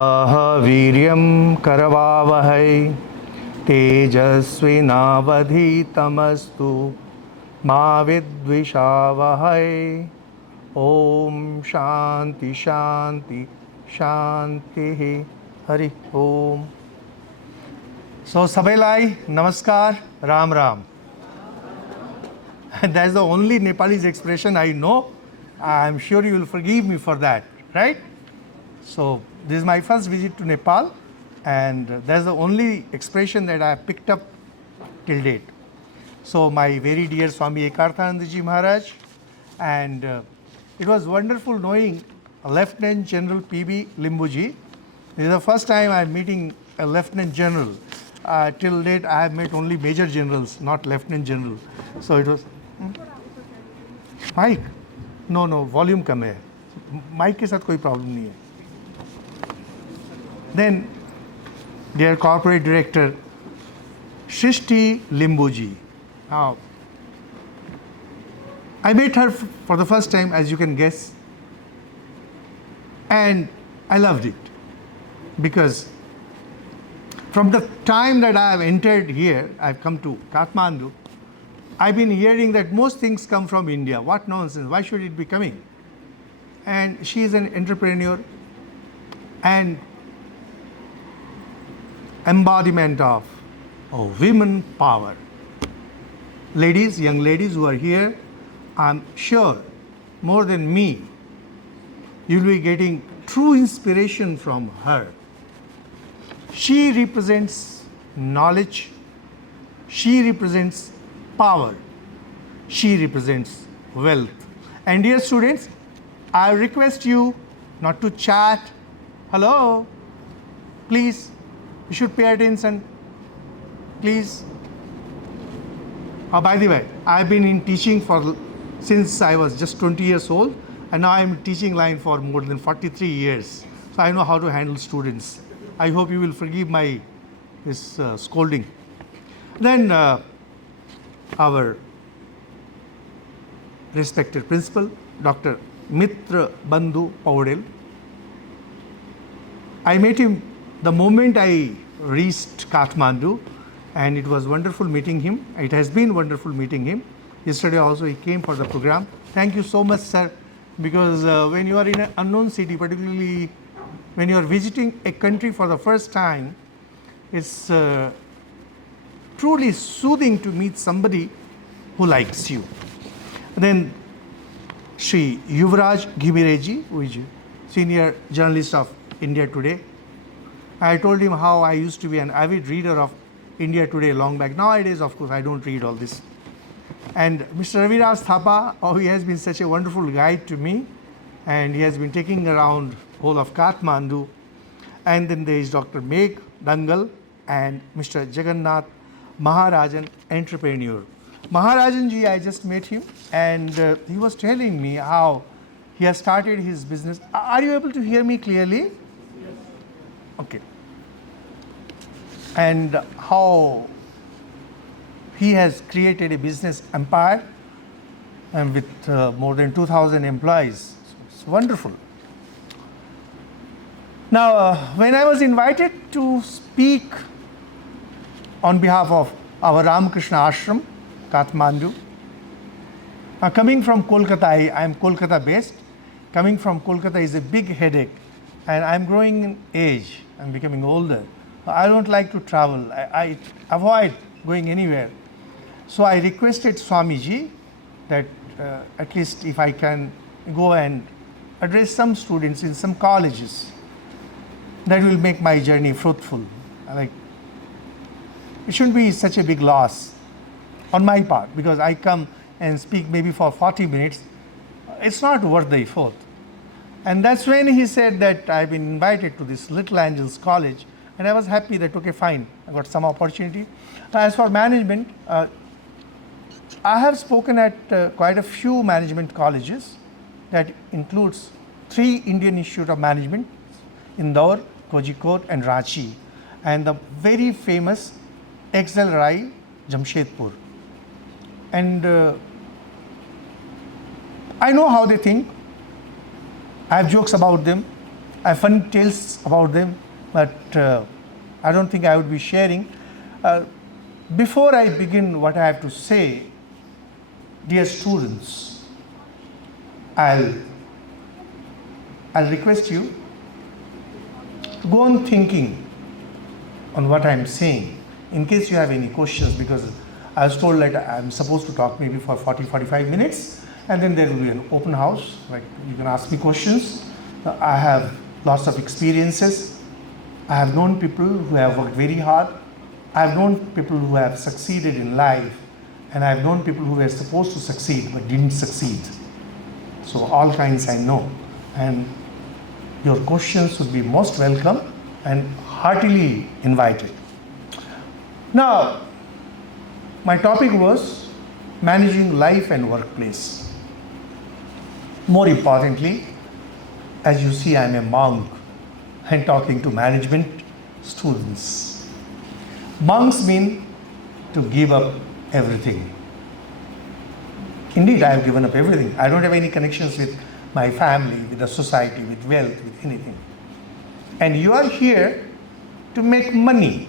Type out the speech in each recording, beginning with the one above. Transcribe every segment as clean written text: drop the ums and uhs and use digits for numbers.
वीर्यं करवावहै तेजस्विनावधीतमस्तु मा विद्विषावहै ओम शांति शांति शांति हरि ओम. So सबैलाई नमस्कार Ram Ram. That's the only Nepalese expression I know. I'm sure you will forgive me for that, right? So this is my first visit to Nepal, and that's the only expression that I have picked up till date. So my very dear Swami Ekarthanandaji Maharaj, and it was wonderful knowing Lieutenant General P.B. Limbuji. This is the first time I am meeting a Lieutenant General. Till date I have met only Major Generals, not Lieutenant General. So it was... Mic? No, volume कम है. Mic के साथ कोई problem नहीं है. Then, dear Corporate Director, Shrishti Limbuji. Now, I met her for the first time, as you can guess, and I loved it because from the time that I have entered here, I have come to Kathmandu, I've been hearing that most things come from India. What nonsense, why should it be coming? And she is an entrepreneur and embodiment of women power. Ladies, young ladies who are here, I'm sure more than me, you'll be getting true inspiration from her. She represents knowledge, she represents power, she represents wealth. And dear students, I request you not to chat. Hello, please, you should pay attention, please. By the way, I've been in teaching since I was just 20 years old, and now I'm teaching line for more than 43 years. So I know how to handle students. I hope you will forgive this scolding. Then our respected principal, Dr. Mitra Bandhu Paudel. I met him the moment I reached Kathmandu, and it was wonderful meeting him. It has been wonderful meeting him. Yesterday also he came for the program. Thank you so much, sir, because when you are in an unknown city, particularly when you are visiting a country for the first time, it's truly soothing to meet somebody who likes you. Then Sri Yuvraj Ghibireji, who is senior journalist of India Today. I told him how I used to be an avid reader of India Today long back. Nowadays, of course, I don't read all this. And Mr. Raviraj Thapa, he has been such a wonderful guide to me, and he has been taking around whole of Kathmandu. And then there is Dr. Meg Dangal and Mr. Jagannath Maharajan, entrepreneur. Maharajan ji, I just met him, and he was telling me how he has started his business. Are you able to hear me clearly? Yes. Okay. And how he has created a business empire and with more than 2,000 employees. So it's wonderful. Now, when I was invited to speak on behalf of our Ramakrishna Ashram, Kathmandu, coming from Kolkata, I am Kolkata based. Coming from Kolkata is a big headache, and I am growing in age. I am becoming older. I don't like to travel. I avoid going anywhere. So I requested Swamiji that at least if I can go and address some students in some colleges, that will make my journey fruitful. It shouldn't be such a big loss on my part, because I come and speak maybe for 40 minutes. It's not worth the effort. And that's when he said that I've been invited to this Little Angels College, and I was happy that, okay, fine, I got some opportunity. As for management, I have spoken at quite a few management colleges. That includes 3 Indian Institute of Management, Indore, Kozhikode and Ranchi, and the very famous Excel Rai, Jamshedpur. And I know how they think. I have jokes about them. I have funny tales about them, but I don't think I would be sharing. Before I begin what I have to say, dear students, I'll request you to go on thinking on what I'm saying in case you have any questions, because I was told that I'm supposed to talk maybe for 40-45 minutes and then there will be an open house, like you can ask me questions. I have lots of experiences. I have known people who have worked very hard. I have known people who have succeeded in life, and I have known people who were supposed to succeed but didn't succeed. So all kinds I know, and your questions would be most welcome and heartily invited. Now, my topic was managing life and workplace. More importantly, as you see, I am a monk and talking to management students. Monks mean to give up everything. Indeed, I have given up everything. I don't have any connections with my family, with the society, with wealth, with anything. And you are here to make money.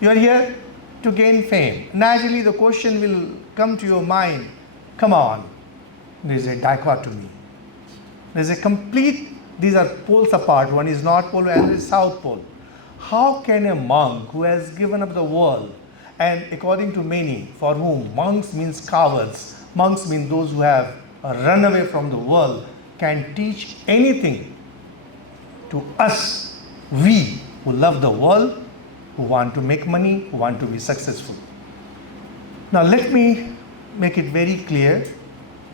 You are here to gain fame. Naturally, the question will come to your mind, come on, there is a dichotomy. There is a complete, these are poles apart. One is North Pole and the South Pole. How can a monk who has given up the world, and according to many, for whom monks means cowards, monks mean those who have run away from the world, can teach anything to us, we who love the world, who want to make money, who want to be successful? Now let me make it very clear.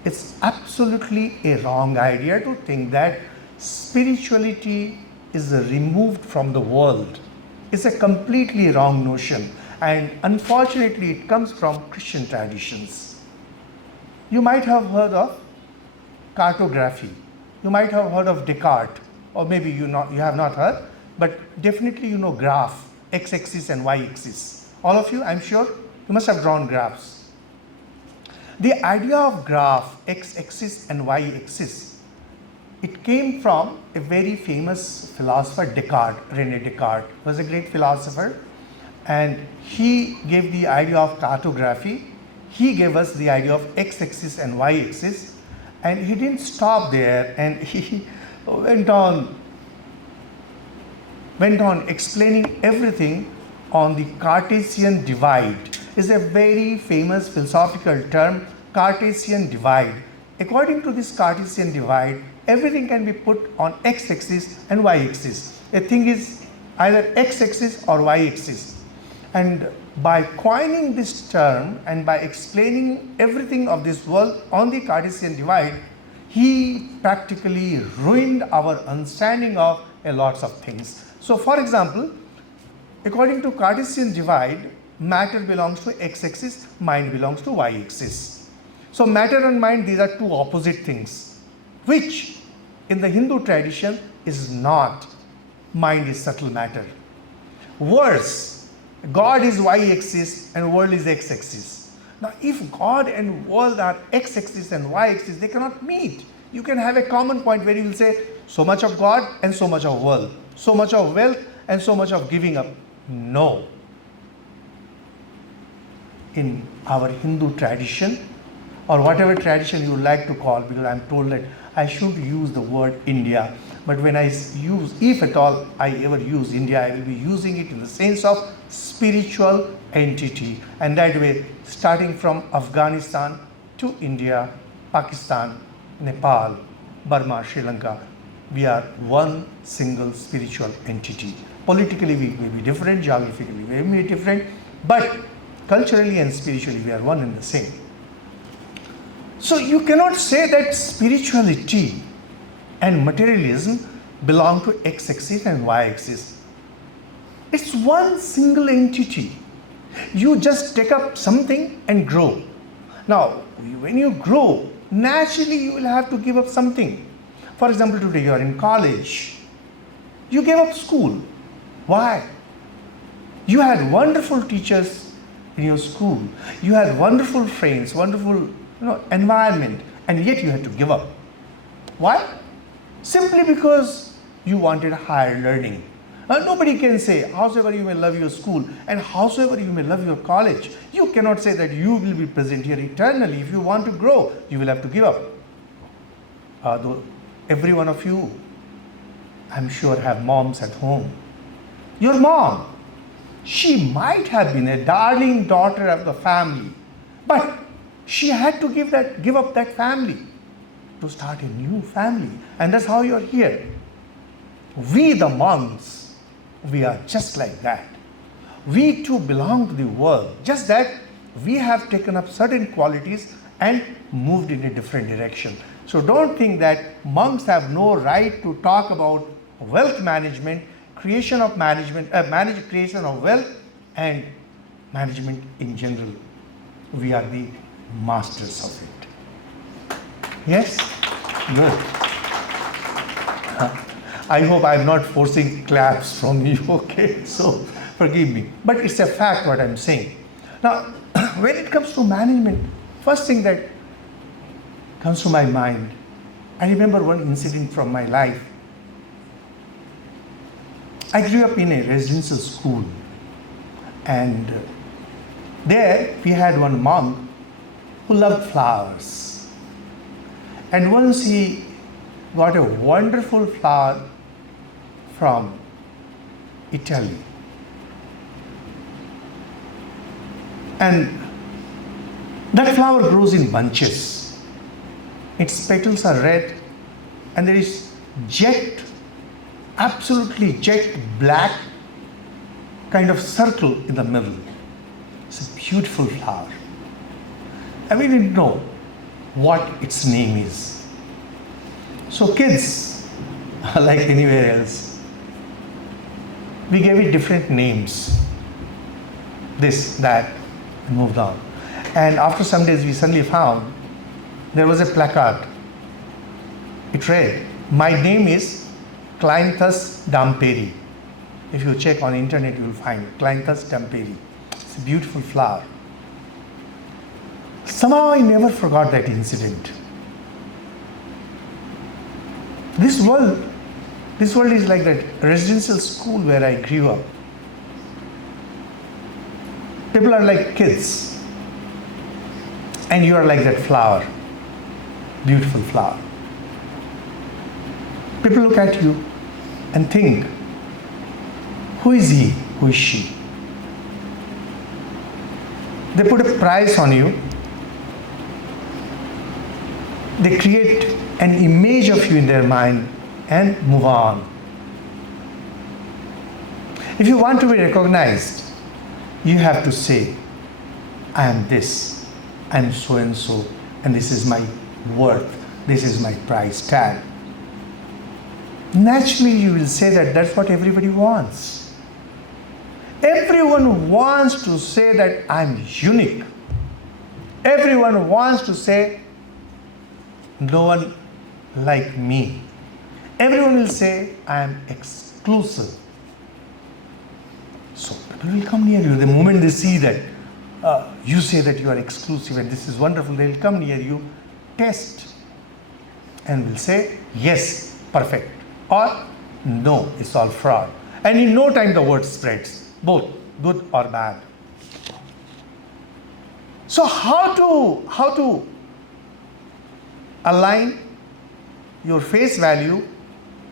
It's absolutely a wrong idea to think that spirituality is removed from the world. It's a completely wrong notion, and unfortunately it comes from Christian traditions. You might have heard of cartography. You might have heard of Descartes, or maybe you have not heard, but definitely you know graph, x-axis and y-axis. All of you, I'm sure, you must have drawn graphs. The idea of graph, x-axis and y-axis, it came from a very famous philosopher, Descartes. René Descartes was a great philosopher, and he gave the idea of cartography. He gave us the idea of x-axis and y-axis, and he didn't stop there, and he went on explaining everything on the Cartesian divide. Is a very famous philosophical term, Cartesian divide. According to this Cartesian divide, everything can be put on x-axis and y-axis. A thing is either x-axis or y-axis. And by coining this term and by explaining everything of this world on the Cartesian divide, he practically ruined our understanding of a lots of things. So for example, according to Cartesian divide, matter belongs to x-axis, mind belongs to y-axis. So matter and mind, these are two opposite things, which in the Hindu tradition is not. Mind is subtle matter. Worse, God is y-axis and world is x-axis. Now if God and world are x-axis and y-axis, they cannot meet. You can have a common point where you will say so much of God and so much of world, so much of wealth and so much of giving up. No. In our Hindu tradition, or whatever tradition you would like to call, because I am told that I should use the word India, but when I use, if at all I ever use India, I will be using it in the sense of spiritual entity, and that way starting from Afghanistan to India, Pakistan, Nepal, Burma, Sri Lanka, we are one single spiritual entity. Politically we may be different, geographically we may be different, but culturally and spiritually we are one and the same. So you cannot say that spirituality and materialism belong to x-axis and y-axis. It's one single entity. You just take up something and grow. Now, when you grow, naturally you will have to give up something. For example, today you are in college. You gave up school. Why? You had wonderful teachers in your school. You had wonderful friends, wonderful environment, and yet you had to give up. Why? Simply because you wanted higher learning. Nobody can say, howsoever you may love your school and howsoever you may love your college, you cannot say that you will be present here eternally. If you want to grow, you will have to give up. Though every one of you, I'm sure, have moms at home. Your mom, she might have been a darling daughter of the family, but she had to give up that family to start a new family. And that's how you're here. We, the monks, we are just like that. We too belong to the world, just that we have taken up certain qualities and moved in a different direction. So don't think that monks have no right to talk about wealth management, creation of creation of wealth and management in general. We are the masters of it. Yes? Good. I hope I'm not forcing claps from you, okay? So forgive me. But it's a fact what I'm saying. Now, when it comes to management, first thing that comes to my mind, I remember one incident from my life. I grew up in a residential school, and there we had one monk who loved flowers. And once he got a wonderful flower from Italy. And that flower grows in bunches. Its petals are red and there is absolutely jet black kind of circle in the middle. It's a beautiful flower. And we didn't know what its name is. So kids, like anywhere else, we gave it different names. This, that, and moved on. And after some days we suddenly found there was a placard. It read, "My name is Clintus damperi." If you check on the internet, you will find Clintus damperi. It's a beautiful flower. Somehow I never forgot that incident. This world is like that residential school where I grew up. People are like kids, and you are like that flower, beautiful flower. People look at you and think, who is he? Who is she? They put a price on you. They create an image of you in their mind and move on. If you want to be recognized, you have to say, I am this, I am so and so, and this is my worth, this is my price tag. Naturally, you will say that that's what everybody wants. Everyone wants to say that I'm unique. Everyone wants to say, no one like me. Everyone will say, I am exclusive. So people will come near you. The moment they see that you say that you are exclusive and this is wonderful, they will come near you, test, and will say, yes, perfect, or no, it's all fraud. And in no time the word spreads, both good or bad. So how to align your face value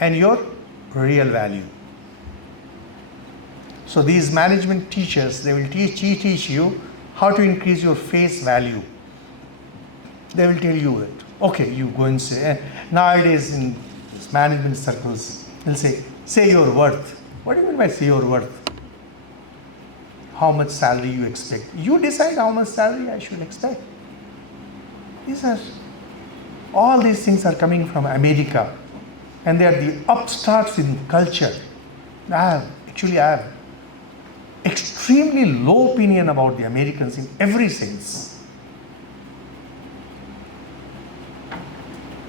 and your real value? So these management teachers, they will teach you how to increase your face value. They will tell you that, okay, you go and say, nowadays in these management circles, they'll say your worth. What do you mean by say your worth? How much salary you expect? You decide how much salary I should expect. All these things are coming from America, and they are the upstarts in culture. I have extremely low opinion about the Americans in every sense.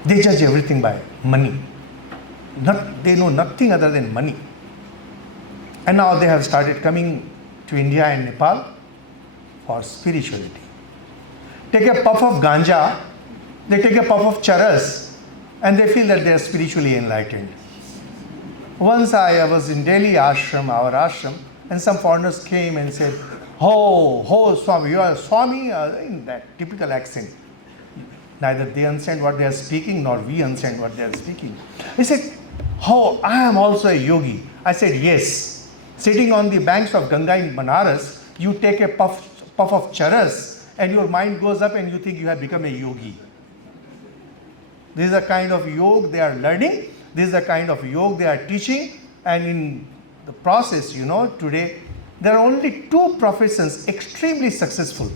They judge everything by money. They know nothing other than money. And now they have started coming to India and Nepal for spirituality. Take a puff of ganja, they take a puff of charas, and they feel that they are spiritually enlightened. Once I was in Delhi ashram, our ashram, and some foreigners came and said, "Oh, Swami, you are Swami," in that typical accent. Neither they understand what they are speaking, nor we understand what they are speaking. He said, "Oh, I am also a yogi." I said, "Yes. Sitting on the banks of Ganga in Banaras, you take a puff of charas, and your mind goes up and you think you have become a yogi." This is the kind of yoga they are learning. This is the kind of yoga they are teaching. And in the process, today, there are only two professions extremely successful.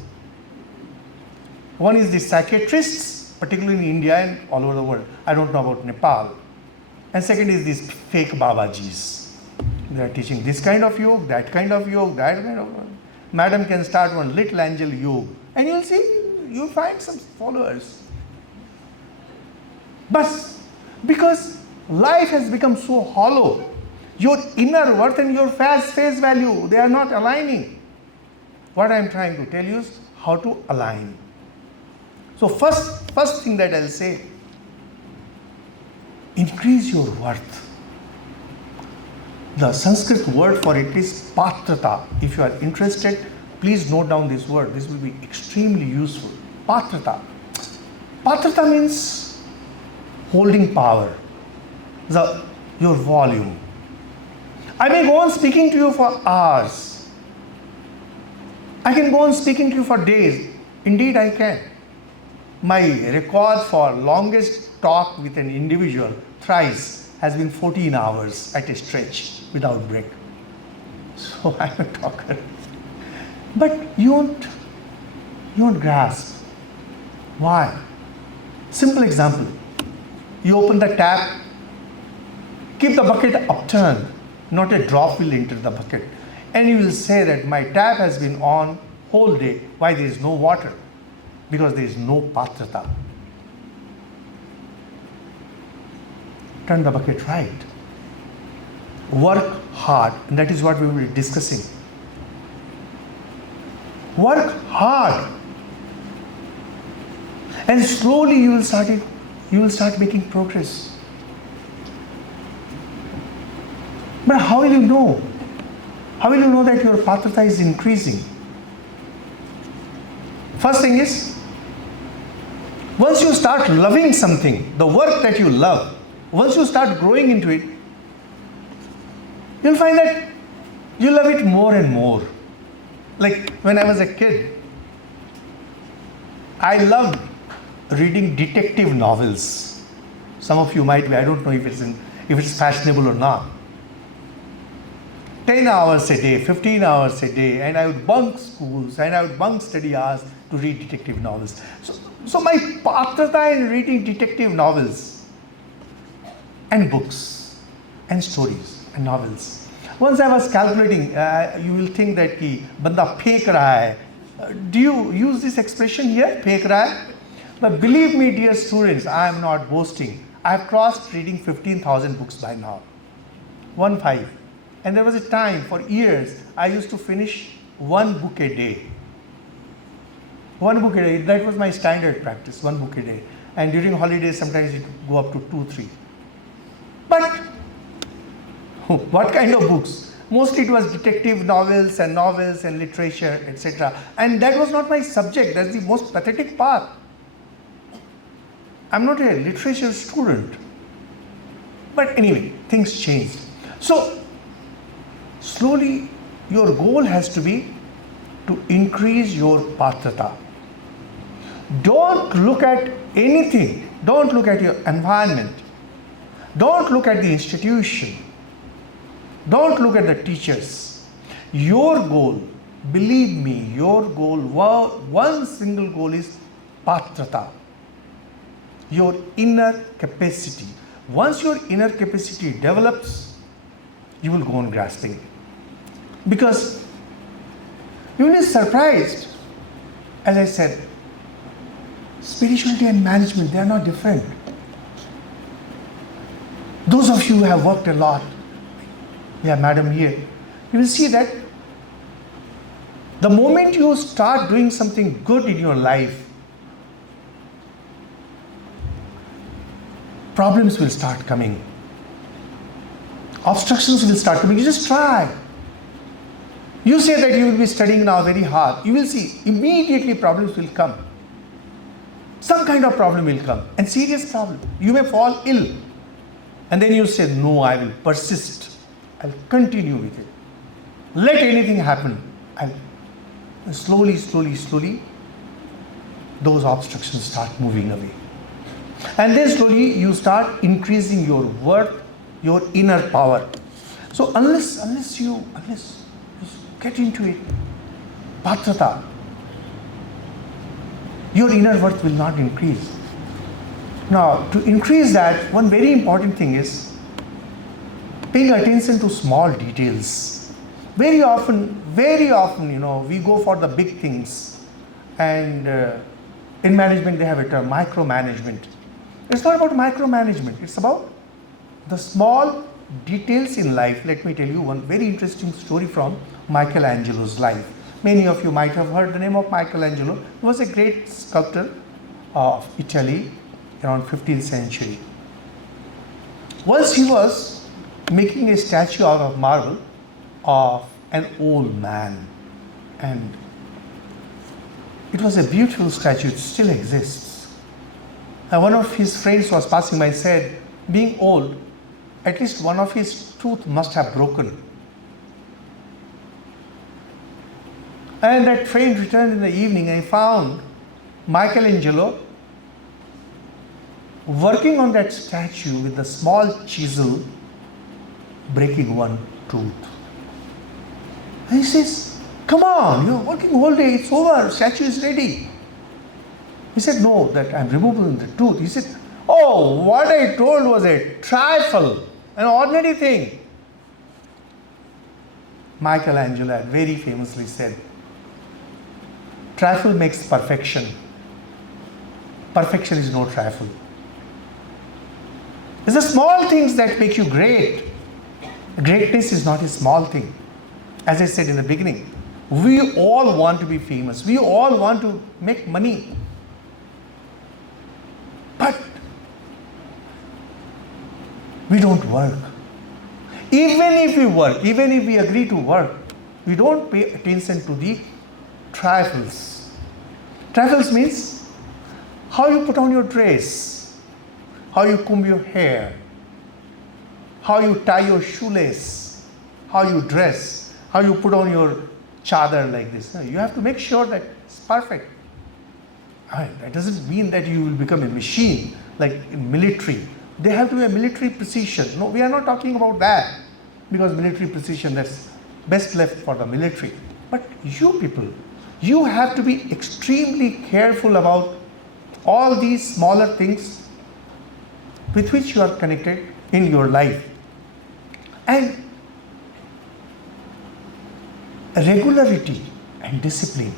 One is the psychiatrists, particularly in India and all over the world. I don't know about Nepal. And second is these fake Babajis. They are teaching this kind of yoga, that kind of yoga, that kind of yoga. Madam can start one little angel yoga, and you'll see, you'll find some followers. But because life has become so hollow, your inner worth and your face value, they are not aligning. What I am trying to tell you is how to align. So first thing that I'll say, increase your worth. The Sanskrit word for it is patrata. If you are interested, please note down this word. This will be extremely useful. Patrata. Patrata means holding power, your volume. I may go on speaking to you for hours. I can go on speaking to you for days. Indeed, I can. My record for longest talk with an individual thrice has been 14 hours at a stretch without break. So I'm a talker. But you won't grasp. Why? Simple example. You open the tap, keep the bucket upturned, not a drop will enter the bucket. And you will say that my tap has been on whole day. Why there is no water? Because there is no patrata. Turn the bucket right. Work hard, and that is what we will be discussing. Work hard, and slowly you will start making progress. But how will you know? How will you know that your patrata is increasing? First thing is, once you start loving something, the work that you love, once you start growing into it, you'll find that you love it more and more. Like when I was a kid, I loved reading detective novels. Some of you might be, I don't know if it's fashionable or not. 10 hours a day, 15 hours a day, and I would bunk schools and I would bunk study hours to read detective novels. So my patrata in reading detective novels and books and stories and novels. Once I was calculating, you will think that ki banda fek raha hai. Do you use this expression here, fek raha hai? But believe me, dear students, I am not boasting. I have crossed reading 15,000 books by now. 15. And there was a time, for years, I used to finish one book a day. One book a day, that was my standard practice, one book a day. And during holidays, sometimes it would go up to 2, 3. But what kind of books? Mostly it was detective novels and literature, etc. And that was not my subject. That's the most pathetic part. I'm not a literature student. But anyway, things changed. So, slowly, your goal has to be to increase your patrata. Don't look at anything. Don't look at your environment. Don't look at the institution. Don't look at the teachers. Your goal, believe me, your goal, one single goal is patrata. Your inner capacity. Once your inner capacity develops, you will go on grasping. Because you will be surprised. As I said, spirituality and management, they are not different. Those of you who have worked a lot, we have madam here, you will see that the moment you start doing something good in your life, problems will start coming. Obstructions will start coming. You just try. You say that you will be studying now very hard. You will see immediately problems will come. Some kind of problem will come, and serious problem. You may fall ill. And then you say, no, I will persist. I'll continue with it. Let anything happen. And slowly, those obstructions start moving away. And then slowly you start increasing your worth, your inner power. So unless you get into it, patrata, your inner worth will not increase. Now, to increase that, one very important thing is paying attention to small details. Very often, we go for the big things. And in management, they have a term, micromanagement. It's not about micromanagement. It's about the small details in life. Let me tell you one very interesting story from Michelangelo's life. Many of you might have heard the name of Michelangelo. He was a great sculptor of Italy around 15th century. Once he was making a statue out of marble of an old man, and it was a beautiful statue. It still exists. And one of his friends was passing by and said, being old, at least one of his tooth must have broken. And that friend returned in the evening and he found Michelangelo working on that statue with a small chisel, breaking one tooth. And he says, come on, you're working all day, it's over, statue is ready. He said, no, that I'm removing the tooth. He said, oh, what I told was a trifle, an ordinary thing. Michelangelo had very famously said, trifle makes perfection. Perfection is no trifle. It's the small things that make you great. Greatness is not a small thing. As I said in the beginning, we all want to be famous. We all want to make money. But we don't work. Even if we work, even if we agree to work, we don't pay attention to the trifles. Trifles means how you put on your dress, how you comb your hair, how you tie your shoelace, how you dress, how you put on your chadar like this. You have to make sure that it's perfect. That doesn't mean that you will become a machine like in military. They have to be a military precision. No, we are not talking about that, because military precision, that's best left for the military. But you people, you have to be extremely careful about all these smaller things with which you are connected in your life. And regularity and discipline,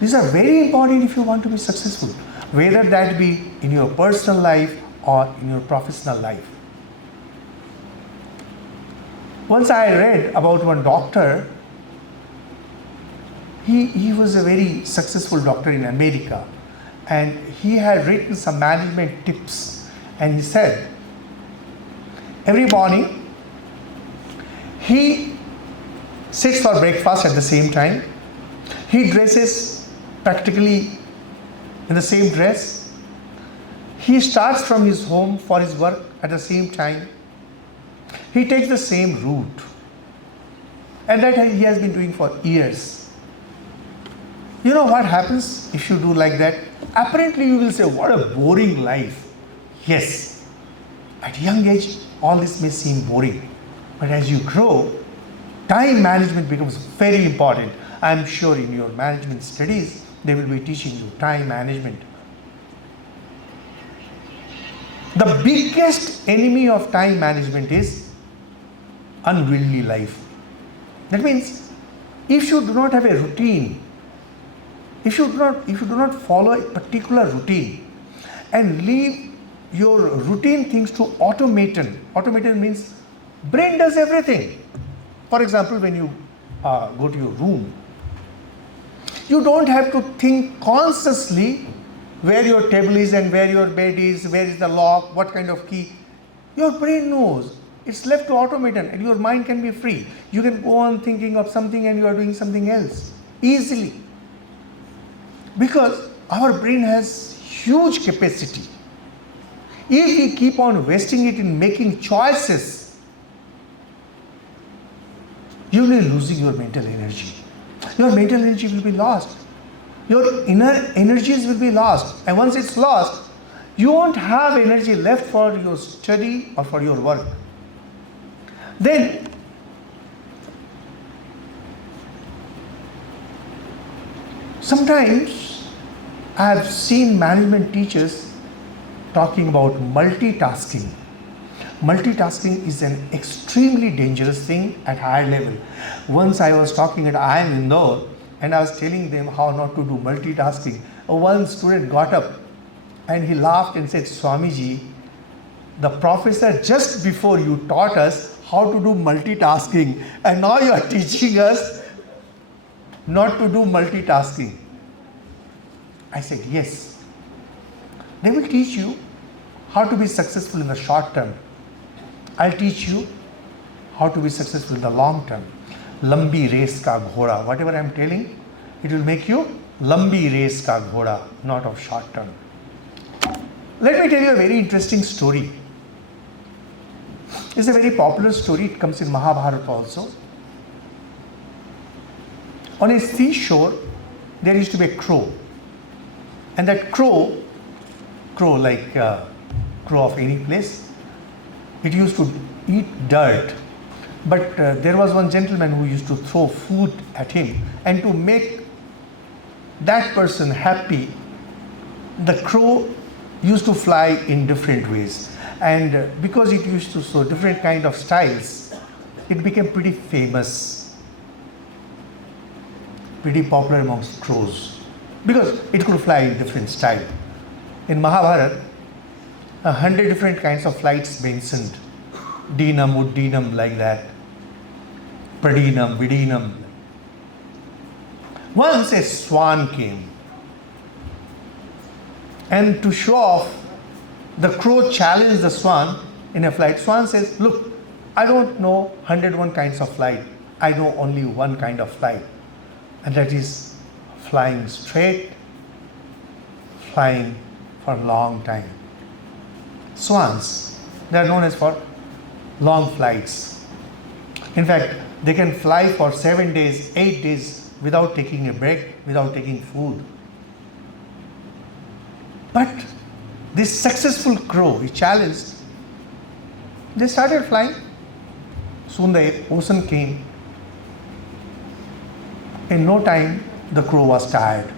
these are very important if you want to be successful, whether that be in your personal life or in your professional life. Once I read about one doctor. He was a very successful doctor in America, and he had written some management tips, and he said every morning he sits for breakfast at the same time. He dresses practically in the same dress. He starts from his home for his work at the same time. He takes the same route, and that he has been doing for years. You know what happens if you do like that? Apparently you will say, what a boring life. Yes, at young age all this may seem boring, but as you grow, time management becomes very important. I am sure in your management studies they will be teaching you time management. The biggest enemy of time management is unwieldy life. That means if you do not have a routine, if you do not follow a particular routine and leave your routine things to automaton. Automaton means brain does everything. For example, when you go to your room, you don't have to think consciously where your table is and where your bed is, where is the lock, what kind of key. Your brain knows. It's left to automaton and your mind can be free. You can go on thinking of something and you are doing something else easily. Because our brain has huge capacity. If we keep on wasting it in making choices, you will be losing your mental energy. Your mental energy will be lost. Your inner energies will be lost. And once it's lost, you won't have energy left for your study or for your work. Then, sometimes I have seen management teachers talking about multitasking. Multitasking is an extremely dangerous thing at higher level. Once I was talking at IIM Indore and I was telling them how not to do multitasking. One student got up and he laughed and said, Swamiji, the professor just before you taught us how to do multitasking and now you are teaching us not to do multitasking. I said, yes. They will teach you how to be successful in the short term. I'll teach you how to be successful in the long term. Lambi race ka ghoda. Whatever I'm telling, it will make you lambi race ka ghoda, not of short term. Let me tell you a very interesting story. It's a very popular story. It comes in Mahabharata also. On a seashore, there used to be a crow. And that crow like crow of any place, it used to eat dirt. But there was one gentleman who used to throw food at him. And to make that person happy, the crow used to fly in different ways. And because it used to show different kind of styles, it became pretty famous, pretty popular amongst crows, because it could fly in different style. In Mahabharata, 100 different kinds of flights mentioned. Dinam, Uddinam, like that. Pradinam, Vidinam. Once a swan came. And to show off, the crow challenged the swan in a flight. Swan says, look, I don't know 101 kinds of flight. I know only one kind of flight. And that is flying straight, flying for a long time. Swans, they are known as for long flights. In fact, they can fly for 7 days, 8 days without taking a break, without taking food. But this successful crow, he challenged, they started flying. Soon the ocean came. In no time, the crow was tired.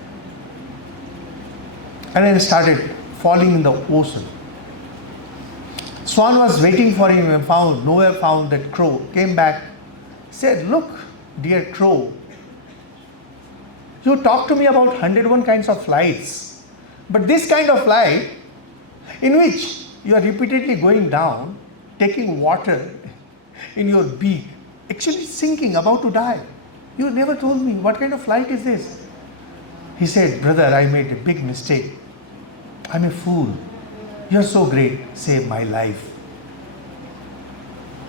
And then started falling in the ocean. Swan was waiting for him and nowhere found that crow. Came back, said, look, dear crow, you talked to me about 101 kinds of flights. But this kind of flight, in which you are repeatedly going down, taking water in your beak, actually sinking, about to die. You never told me, what kind of flight is this? He said, brother, I made a big mistake. I'm a fool. You're so great, save my life.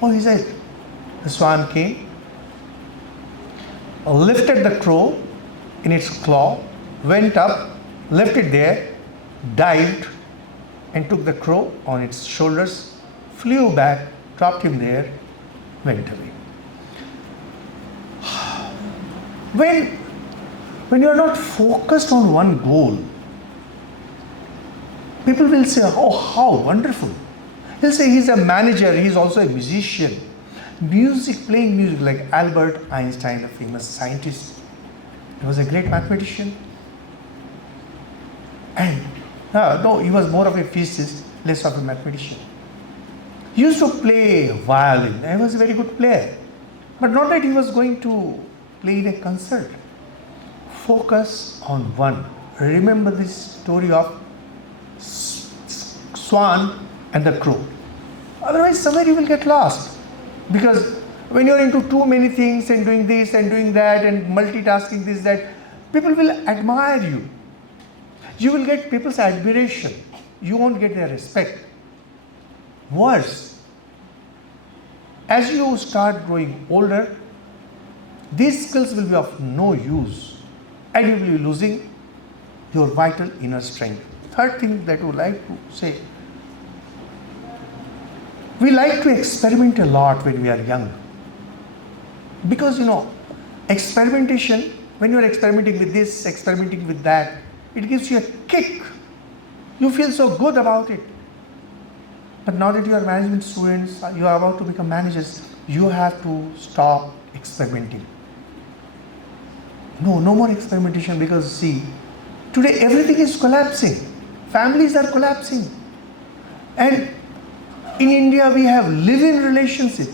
Oh, he said, the swan came, lifted the crow in its claw, went up, left it there, dived, and took the crow on its shoulders, flew back, dropped him there, went away. When you are not focused on one goal, people will say, oh, how wonderful. He'll say he's a manager, he's also a musician. Playing music like Albert Einstein, a famous scientist. He was a great mathematician. And no, he was more of a physicist, less of a mathematician. He used to play violin. He was a very good player. But not that he was going to play in a concert. Focus on one. Remember this story of swan and the crow. Otherwise, somewhere you will get lost. Because when you're into too many things and doing this and doing that and multitasking this, that, people will admire you. You will get people's admiration. You won't get their respect. Worse, as you start growing older, these skills will be of no use and you will be losing your vital inner strength. Third thing that I would like to say, we like to experiment a lot when we are young. Because experimentation, when you are experimenting with this, experimenting with that, it gives you a kick. You feel so good about it. But now that you are management students, you are about to become managers, you have to stop experimenting. No more experimentation, because see, today everything is collapsing. Families are collapsing. And in India we have live-in relationship.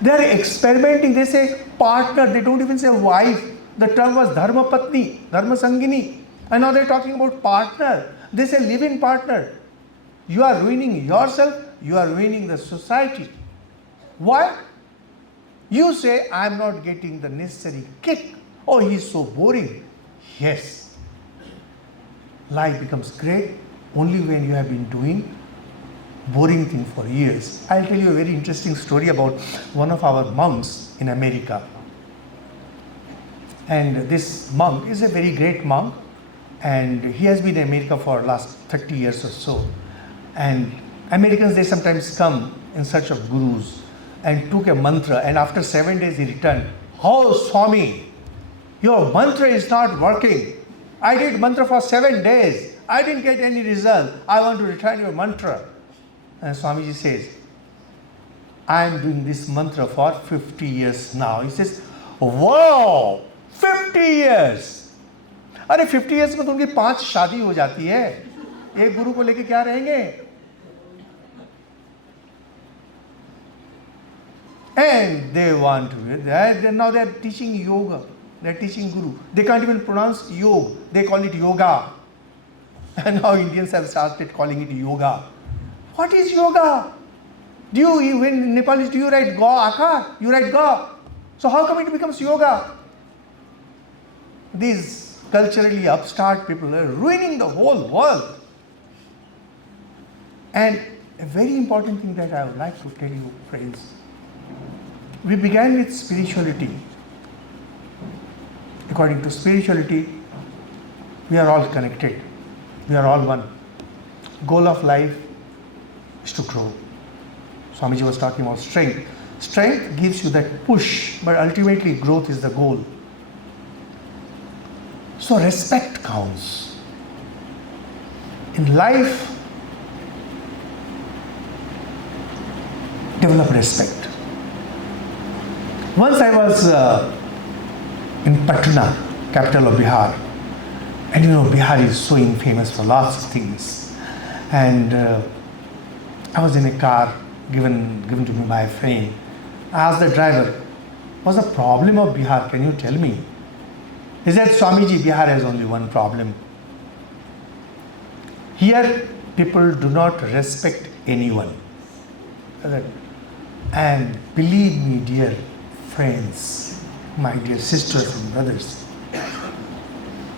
They are experimenting, they say partner, they don't even say wife. The term was dharma patni, dharma sangini. And now they are talking about partner. They say live-in partner. You are ruining yourself, you are ruining the society. Why? You say, I am not getting the necessary kick. Oh, he is so boring. Yes. Life becomes great only when you have been doing boring thing for years. I'll tell you a very interesting story about one of our monks in America. And this monk is a very great monk, and he has been in America for last 30 years or so. And Americans, they sometimes come in search of gurus, and took a mantra, and after 7 days he returned. Oh Swami, your mantra is not working. I did mantra for 7 days. I didn't get any result. I want to return your mantra. And Swamiji says, I am doing this mantra for 50 years now. He says, wow, 50 years. अरे 50 years में तो उनकी 5 शादी हो जाती है. एक गुरु को लेके क्या रहेंगे? And they want to, now they are teaching yoga. They are teaching guru. They can't even pronounce yoga. They call it yoga. And now Indians have started calling it yoga. What is yoga? Do you, when in Nepalese, do you write ga, akar? You write ga. So how come it becomes yoga? These culturally upstart people are ruining the whole world. And a very important thing that I would like to tell you, friends, we began with spirituality. According to spirituality, we are all connected. We are all one. Goal of life is to grow. Swamiji was talking about strength. Strength gives you that push, but ultimately growth is the goal. So respect counts. In life, develop respect. Once I was in Patna, capital of Bihar, and Bihar is so infamous for lots of things. And I was in a car given to me by a friend. I asked the driver, what's the problem of Bihar? Can you tell me? He said, Swamiji, Bihar has only one problem. Here, people do not respect anyone. And believe me, dear friends, my dear sisters and brothers,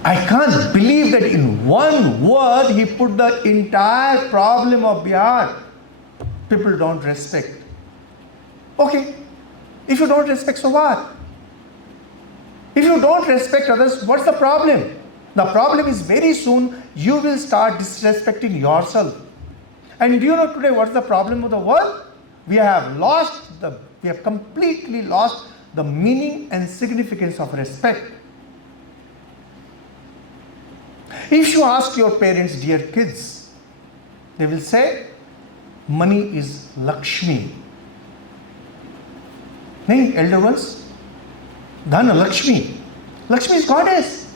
I can't believe that in one word he put the entire problem of Bihar. People don't respect. Okay, if you don't respect, so what? If you don't respect others, what's the problem? The problem is very soon you will start disrespecting yourself. And do you know today what's the problem of the world? We have completely lost the meaning and significance of respect. If you ask your parents, dear kids, they will say, money is Lakshmi. Nahin, elder ones? Dhana, Lakshmi. Lakshmi is goddess.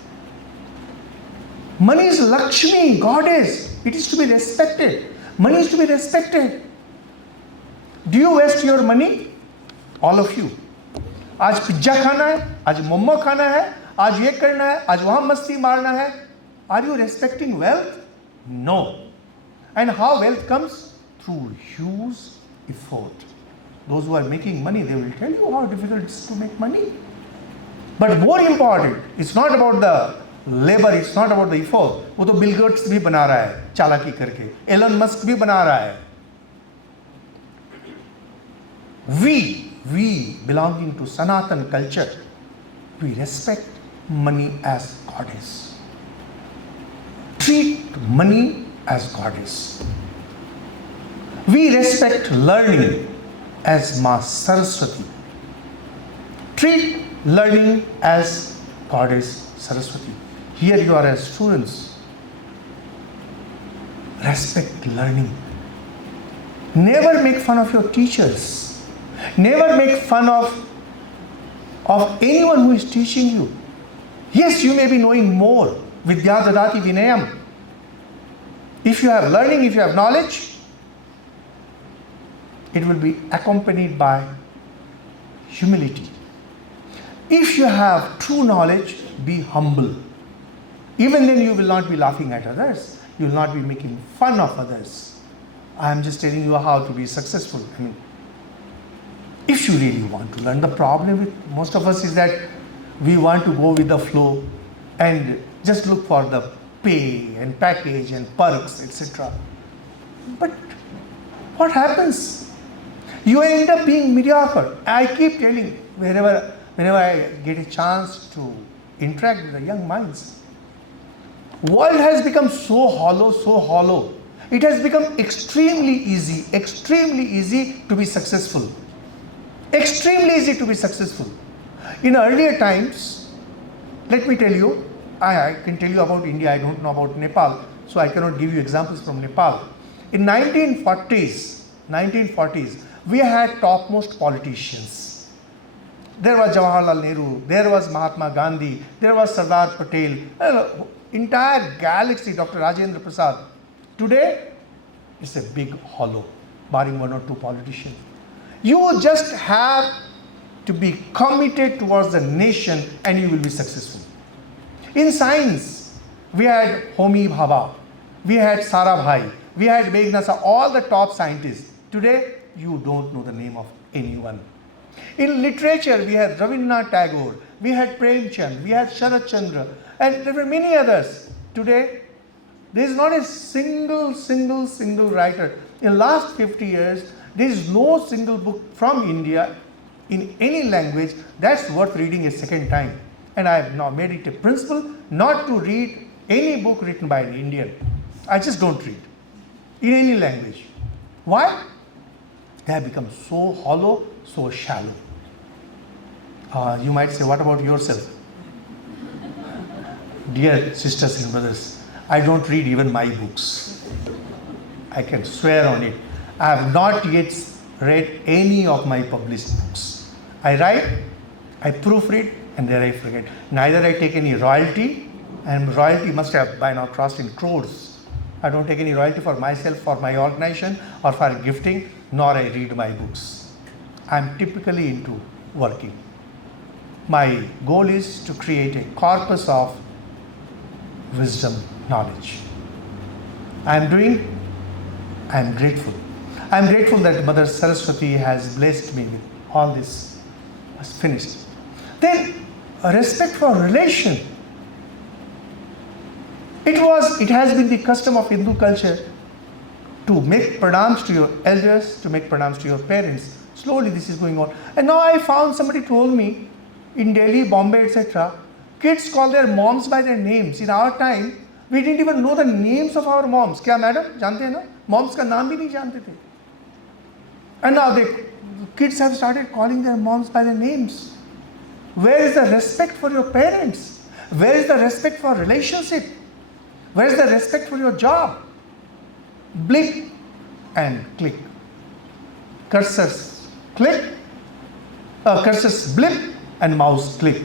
Money is Lakshmi, goddess. It is to be respected. Money is to be respected. Do you waste your money? All of you. आज pizza खाना है, आज मोमो खाना है, आज ये करना है, आज वहाँ मस्ती मारना है. Are you respecting wealth? No. And how wealth comes? Through huge effort. Those who are making money, they will tell you how difficult it is to make money. But more important, it's not about the labor, it's not about the effort. वो तो Bill Gates भी बना रहा है चालाकी करके, Elon Musk भी बना रहा है. we belonging to Sanatan culture, we respect money as goddess. Treat money as goddess. We respect learning as Ma Saraswati. Treat learning as goddess Saraswati. Here you are as students. Respect learning. Never make fun of your teachers. Never make fun of anyone who is teaching you. Yes, you may be knowing more. Vidya dadati vinayam. If you have learning, if you have knowledge, it will be accompanied by humility. If you have true knowledge, be humble. Even then you will not be laughing at others. You will not be making fun of others. I am just telling you how to be successful. I mean, if you really want to learn, the problem with most of us is that we want to go with the flow and just look for the pay and package and perks, etc. But what happens? You end up being mediocre. I keep telling, whenever I get a chance to interact with the young minds, world has become so hollow. It has become extremely easy to be successful. Extremely easy to be successful. In earlier times, let me tell you, I can tell you about India, I don't know about Nepal, so I cannot give you examples from Nepal. In 1940s, we had topmost politicians. There was Jawaharlal Nehru, there was Mahatma Gandhi, there was Sardar Patel, entire galaxy, Dr. Rajendra Prasad. Today, it's a big hollow, barring one or two politicians. You just have to be committed towards the nation and you will be successful. In science, we had Homi Bhabha, we had Sarabhai, we had Meghnasa, all the top scientists. Today, you don't know the name of anyone. In literature, we had Rabindranath Tagore, we had Premchand, we had Sharat Chandra, and there were many others. Today, there is not a single writer. In the last 50 years, there is no single book from India in any language that's worth reading a second time. And I have now made it a principle not to read any book written by an Indian. I just don't read in any language. Why? They have become so hollow, so shallow. You might say, what about yourself? Dear sisters and brothers, I don't read even my books. I can swear on it. I have not yet read any of my published books. I write, I proofread, and then I forget. Neither I take any royalty, and royalty must have by now crossed in crores. I don't take any royalty for myself, for my organization, or for gifting, nor I read my books. I am typically into working. My goal is to create a corpus of wisdom, knowledge. I am grateful. I am grateful that Mother Saraswati has blessed me with all this. Was finished. Then, a respect for relation. It has been the custom of Hindu culture to make pranams to your elders, to make pranams to your parents. Slowly this is going on. And now I found, somebody told me, in Delhi, Bombay, etc., kids call their moms by their names. In our time, we didn't even know the names of our moms. Kya madam? Jante hai na? Moms ka naam bhi nahi jante the. And now the kids have started calling their moms by their names. Where is the respect for your parents? Where is the respect for relationship? Where is the respect for your job? Blip and click. Cursors click, cursors blip and mouse click.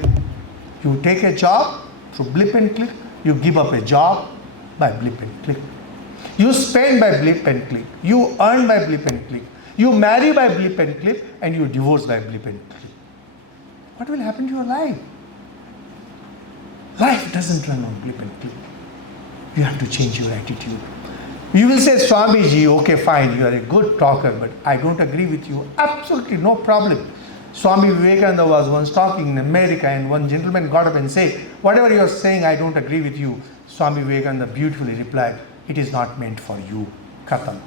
You take a job through blip and click. You give up a job by blip and click. You spend by blip and click. You earn by blip and click. You marry by blip and click, and you divorce by blip and click. What will happen to your life? Life doesn't run on blip and click. You have to change your attitude. You will say, Swamiji, okay, fine, you are a good talker, but I don't agree with you. Absolutely no problem. Swami Vivekananda was once talking in America, and one gentleman got up and said, whatever you are saying, I don't agree with you. Swami Vivekananda beautifully replied, it is not meant for you. Khatam.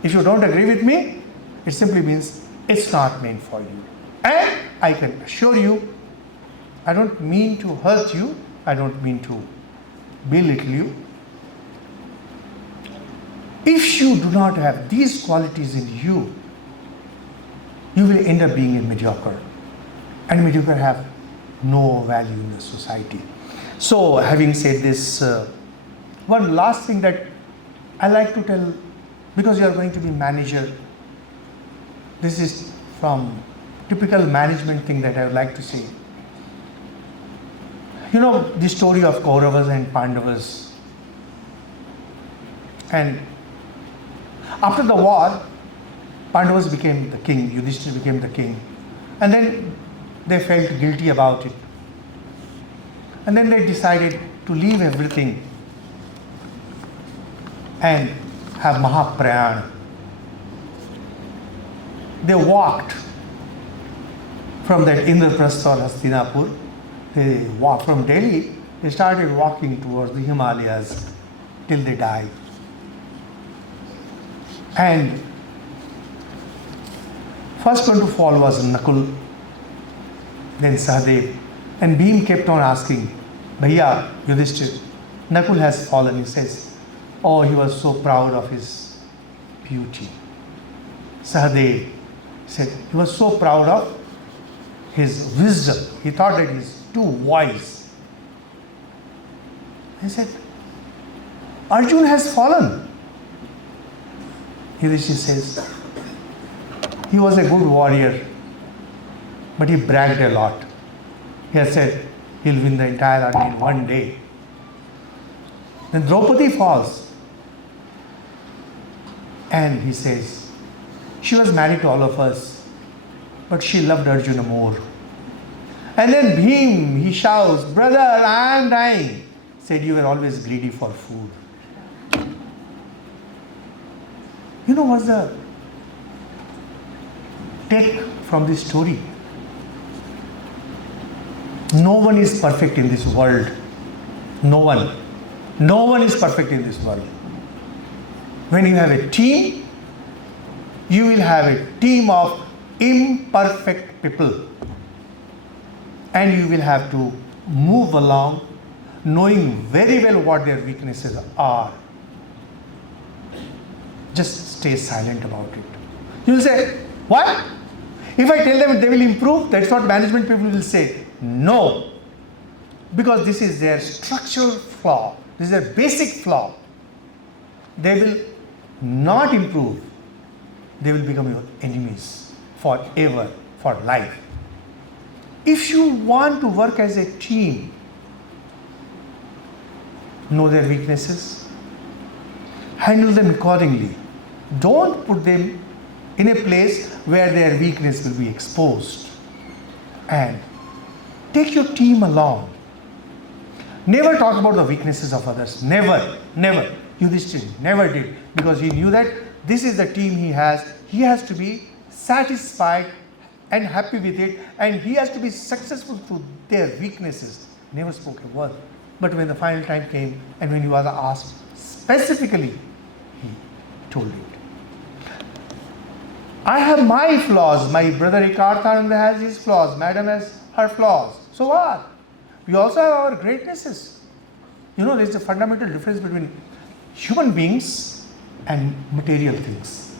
If you don't agree with me, it simply means It's not meant for you. And I can assure you, I don't mean to hurt you, I don't mean to belittle you. If you do not have these qualities in you, you will end up being a mediocre. And mediocre have no value in the society. So, having said this, one last thing that I like to tell, because you are going to be manager, this is from typical management thing that I would like to say. You know the story of Kauravas and Pandavas. And after the war, Pandavas became the king, Yudhishthira became the king. And then they felt guilty about it. And then they decided to leave everything and have Mahaprayana. They walked from that Indraprastha or Hastinapur. They walked from Delhi. They started walking towards the Himalayas till they died. And first one to fall was Nakul, then Sahadev. And Bhim kept on asking, Bhaiya, Yudhishthir, Nakul has fallen. He says, oh, he was so proud of his beauty. Sahadev said, he was so proud of his wisdom. He thought that he's too wise. He said, Arjun has fallen. Yudhishthir says, he was a good warrior, but he bragged a lot. He had said he'll win the entire army in one day. Then Draupadi falls. And he says, she was married to all of us, but she loved Arjuna more. And then Bhim, he shouts, brother, I am dying. Said, you were always greedy for food. You know what's the take from this story? No one is perfect in this world. No one. No one is perfect in this world. When you have a team, you will have a team of imperfect people. And you will have to move along knowing very well what their weaknesses are. Just stay silent about it. You will say, what? If I tell them they will improve, that's what management people will say. No. Because this is their structural flaw. This is their basic flaw. They will not improve. They will become your enemies forever, for life. If you want to work as a team, know their weaknesses, handle them accordingly. Don't put them in a place where their weakness will be exposed. And take your team along. Never talk about the weaknesses of others. Never, never. Yudhishthira never did, because he knew that this is the team he has. He has to be satisfied and happy with it, and he has to be successful through their weaknesses. Never spoke a word. But when the final time came and when he was asked specifically, he told it. I have my flaws. My brother Ekarthananda has his flaws. Madam has her flaws. So what? We also have our greatnesses. You know, there is a fundamental difference between human beings and material things.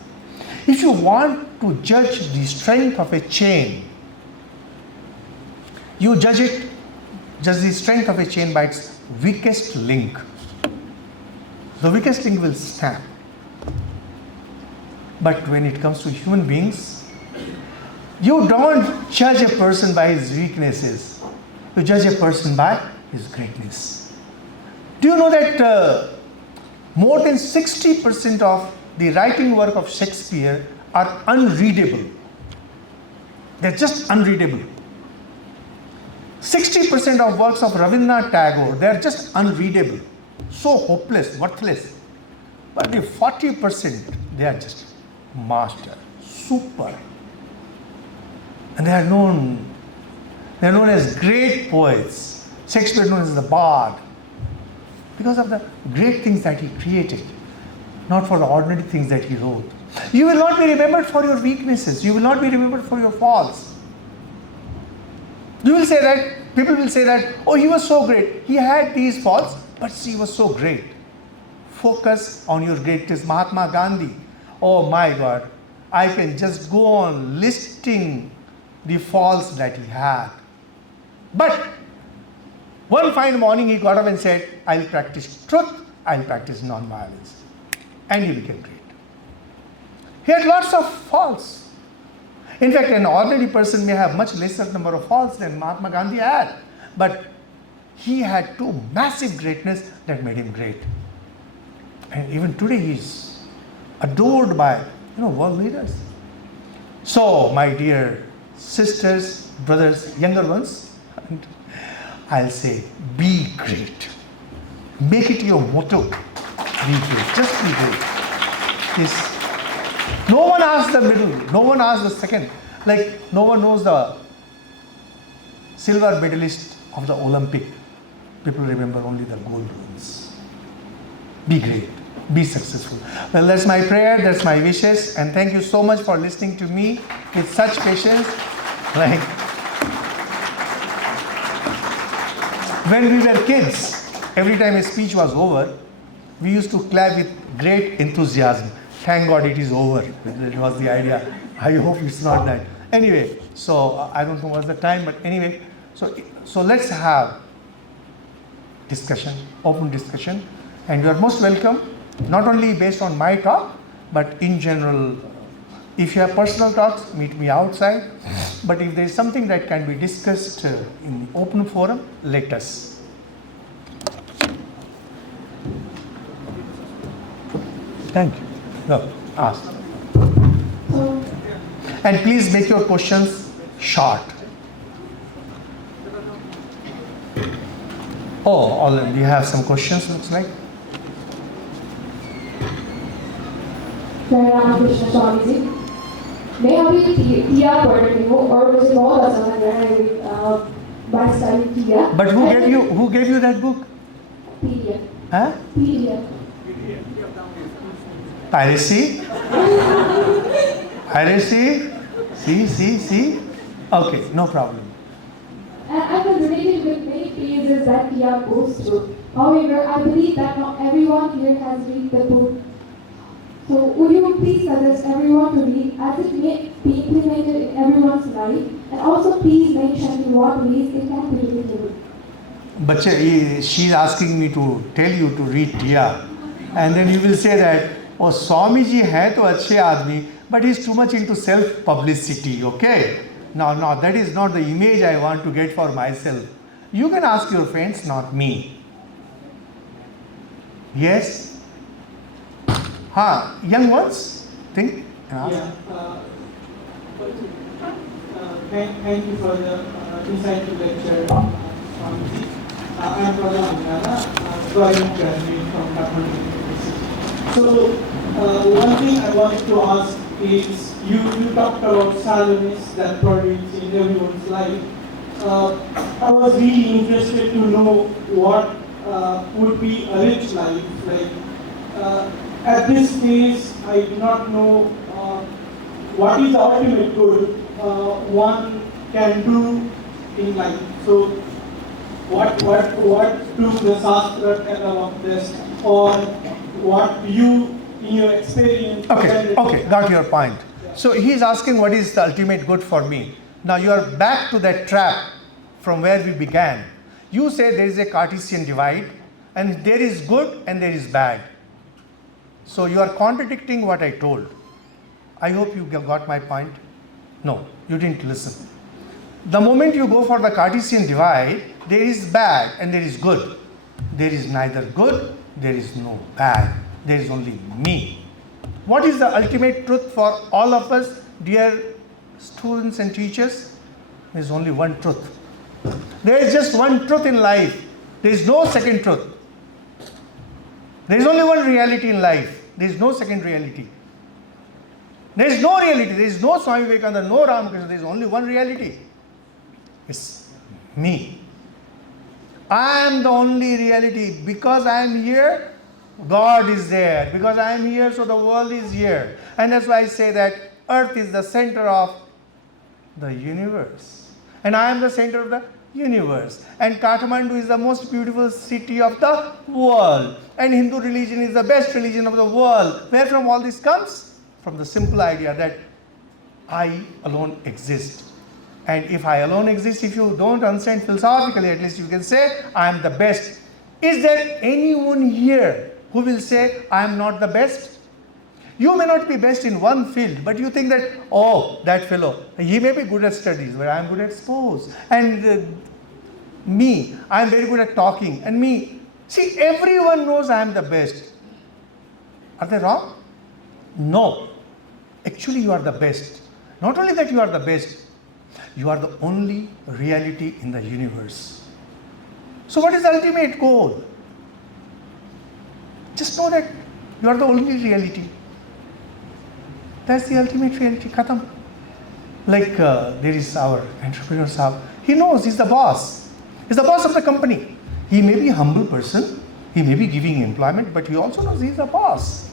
If you want to judge the strength of a chain, you judge the strength of a chain by its weakest link. The weakest link will snap. But when it comes to human beings, you don't judge a person by his weaknesses. You judge a person by his greatness. Do you know that more than 60% of the writing work of Shakespeare are unreadable? They're just unreadable. 60% of works of Rabindranath Tagore, they're just unreadable. So hopeless, worthless. But the 40%, they are just master, super. And they are known as great poets. Shakespeare is known as the bard, because of the great things that he created. not for the ordinary things that he wrote. You will not be remembered for your weaknesses. You will not be remembered for your faults. You will say that, people will say that, oh, he was so great. He had these faults, but he was so great. Focus on your greatness. Mahatma Gandhi. Oh my God. I can just go on listing the faults that he had. But one fine morning he got up and said, I'll practice truth, I'll practice non-violence. And he became great. He had lots of faults. In fact, an ordinary person may have much lesser number of faults than Mahatma Gandhi had. But he had two massive greatness that made him great. And even today he is adored by world leaders. So, my dear sisters, brothers, younger ones, I'll say, be great. Make it your motto. Be great. Just be great. Yes. No one asks the middle. No one asks the second. Like, no one knows the silver medalist of the Olympic. People remember only the gold ones. Be great. Be successful. Well, that's my prayer. That's my wishes. And thank you so much for listening to me with such patience. Like, when we were kids, every time a speech was over, we used to clap with great enthusiasm. Thank God it is over. That was the idea. I hope it's not that. Anyway, so I don't know what's the time, but anyway, so let's have discussion, open discussion, and you are most welcome, not only based on my talk, but in general. If you have personal talks, meet me outside. But if there is something that can be discussed in the open forum, let us. Thank you. No, ask. And please make your questions short. Oh, you have some questions, looks like. Krishna Swami ji. मैं अभी टिया पढ़ रही हूँ और मुझे बहुत अच्छा लग रहा है by studying Tiya. But who gave you that book? PDF. Huh? PDF. Piracy? Piracy? See? Okay, no problem. And I was related with many phases that tia goes through. However, I believe that not everyone here has read the book. So would you please suggest everyone to read as it may be implemented in everyone's life, and also please mention in what ways it can be relatable. Bacha, she is asking me to tell you to read Tia, and then you will say that, oh, Swami ji hai to achhe aadmi, but he is too much into self-publicity, okay? No, that is not the image I want to get for myself. You can ask your friends, not me. Yes? Young ones, think. Yeah. Thank you for the insightful lecture, Swamiji. I am Pradyumna, drawing graduate from Kathmandu University. So, one thing I wanted to ask is, you talked about sadness that pervades in everyone's life. I was really interested to know what would be a rich life. Like, at this stage, I do not know what is the ultimate good one can do in life. So, what do the Shastra tell about this, or what you, in your experience? Okay, got your point. So he is asking what is the ultimate good for me. Now you are back to that trap from where we began. You say there is a Cartesian divide, and there is good and there is bad. So you are contradicting what I told. I hope you got my point. No, you didn't listen. The moment you go for the Cartesian divide, there is bad and there is good. There is neither good, there is no bad. There is only me. What is the ultimate truth for all of us, dear students and teachers? There is only one truth. There is just one truth in life. There is no second truth. There is only one reality in life. There is no second reality. There is no reality. There is no Swami Vivekananda, no Ramakrishna. There is only one reality. It's me. I am the only reality. Because I am here, God is there. Because I am here, so the world is here. And that's why I say that earth is the center of the universe. And I am the center of the universe. And Kathmandu is the most beautiful city of the world. And Hindu religion is the best religion of the world. Where from all this comes? From the simple idea that I alone exist. And if I alone exist, if you don't understand philosophically, at least you can say, I am the best. Is there anyone here who will say, I am not the best? You may not be best in one field, but you think that, oh, that fellow, he may be good at studies, but I am good at sports. And me, I am very good at talking. And me, see, everyone knows I am the best. Are they wrong? No. Actually, you are the best. Not only that you are the best, you are the only reality in the universe. So what is the ultimate goal? Just know that you are the only reality. That's the ultimate reality. Khatam. Like there is our entrepreneur Saab. He knows he's the boss. He's the boss of the company. He may be a humble person. He may be giving employment, but he also knows he's the boss.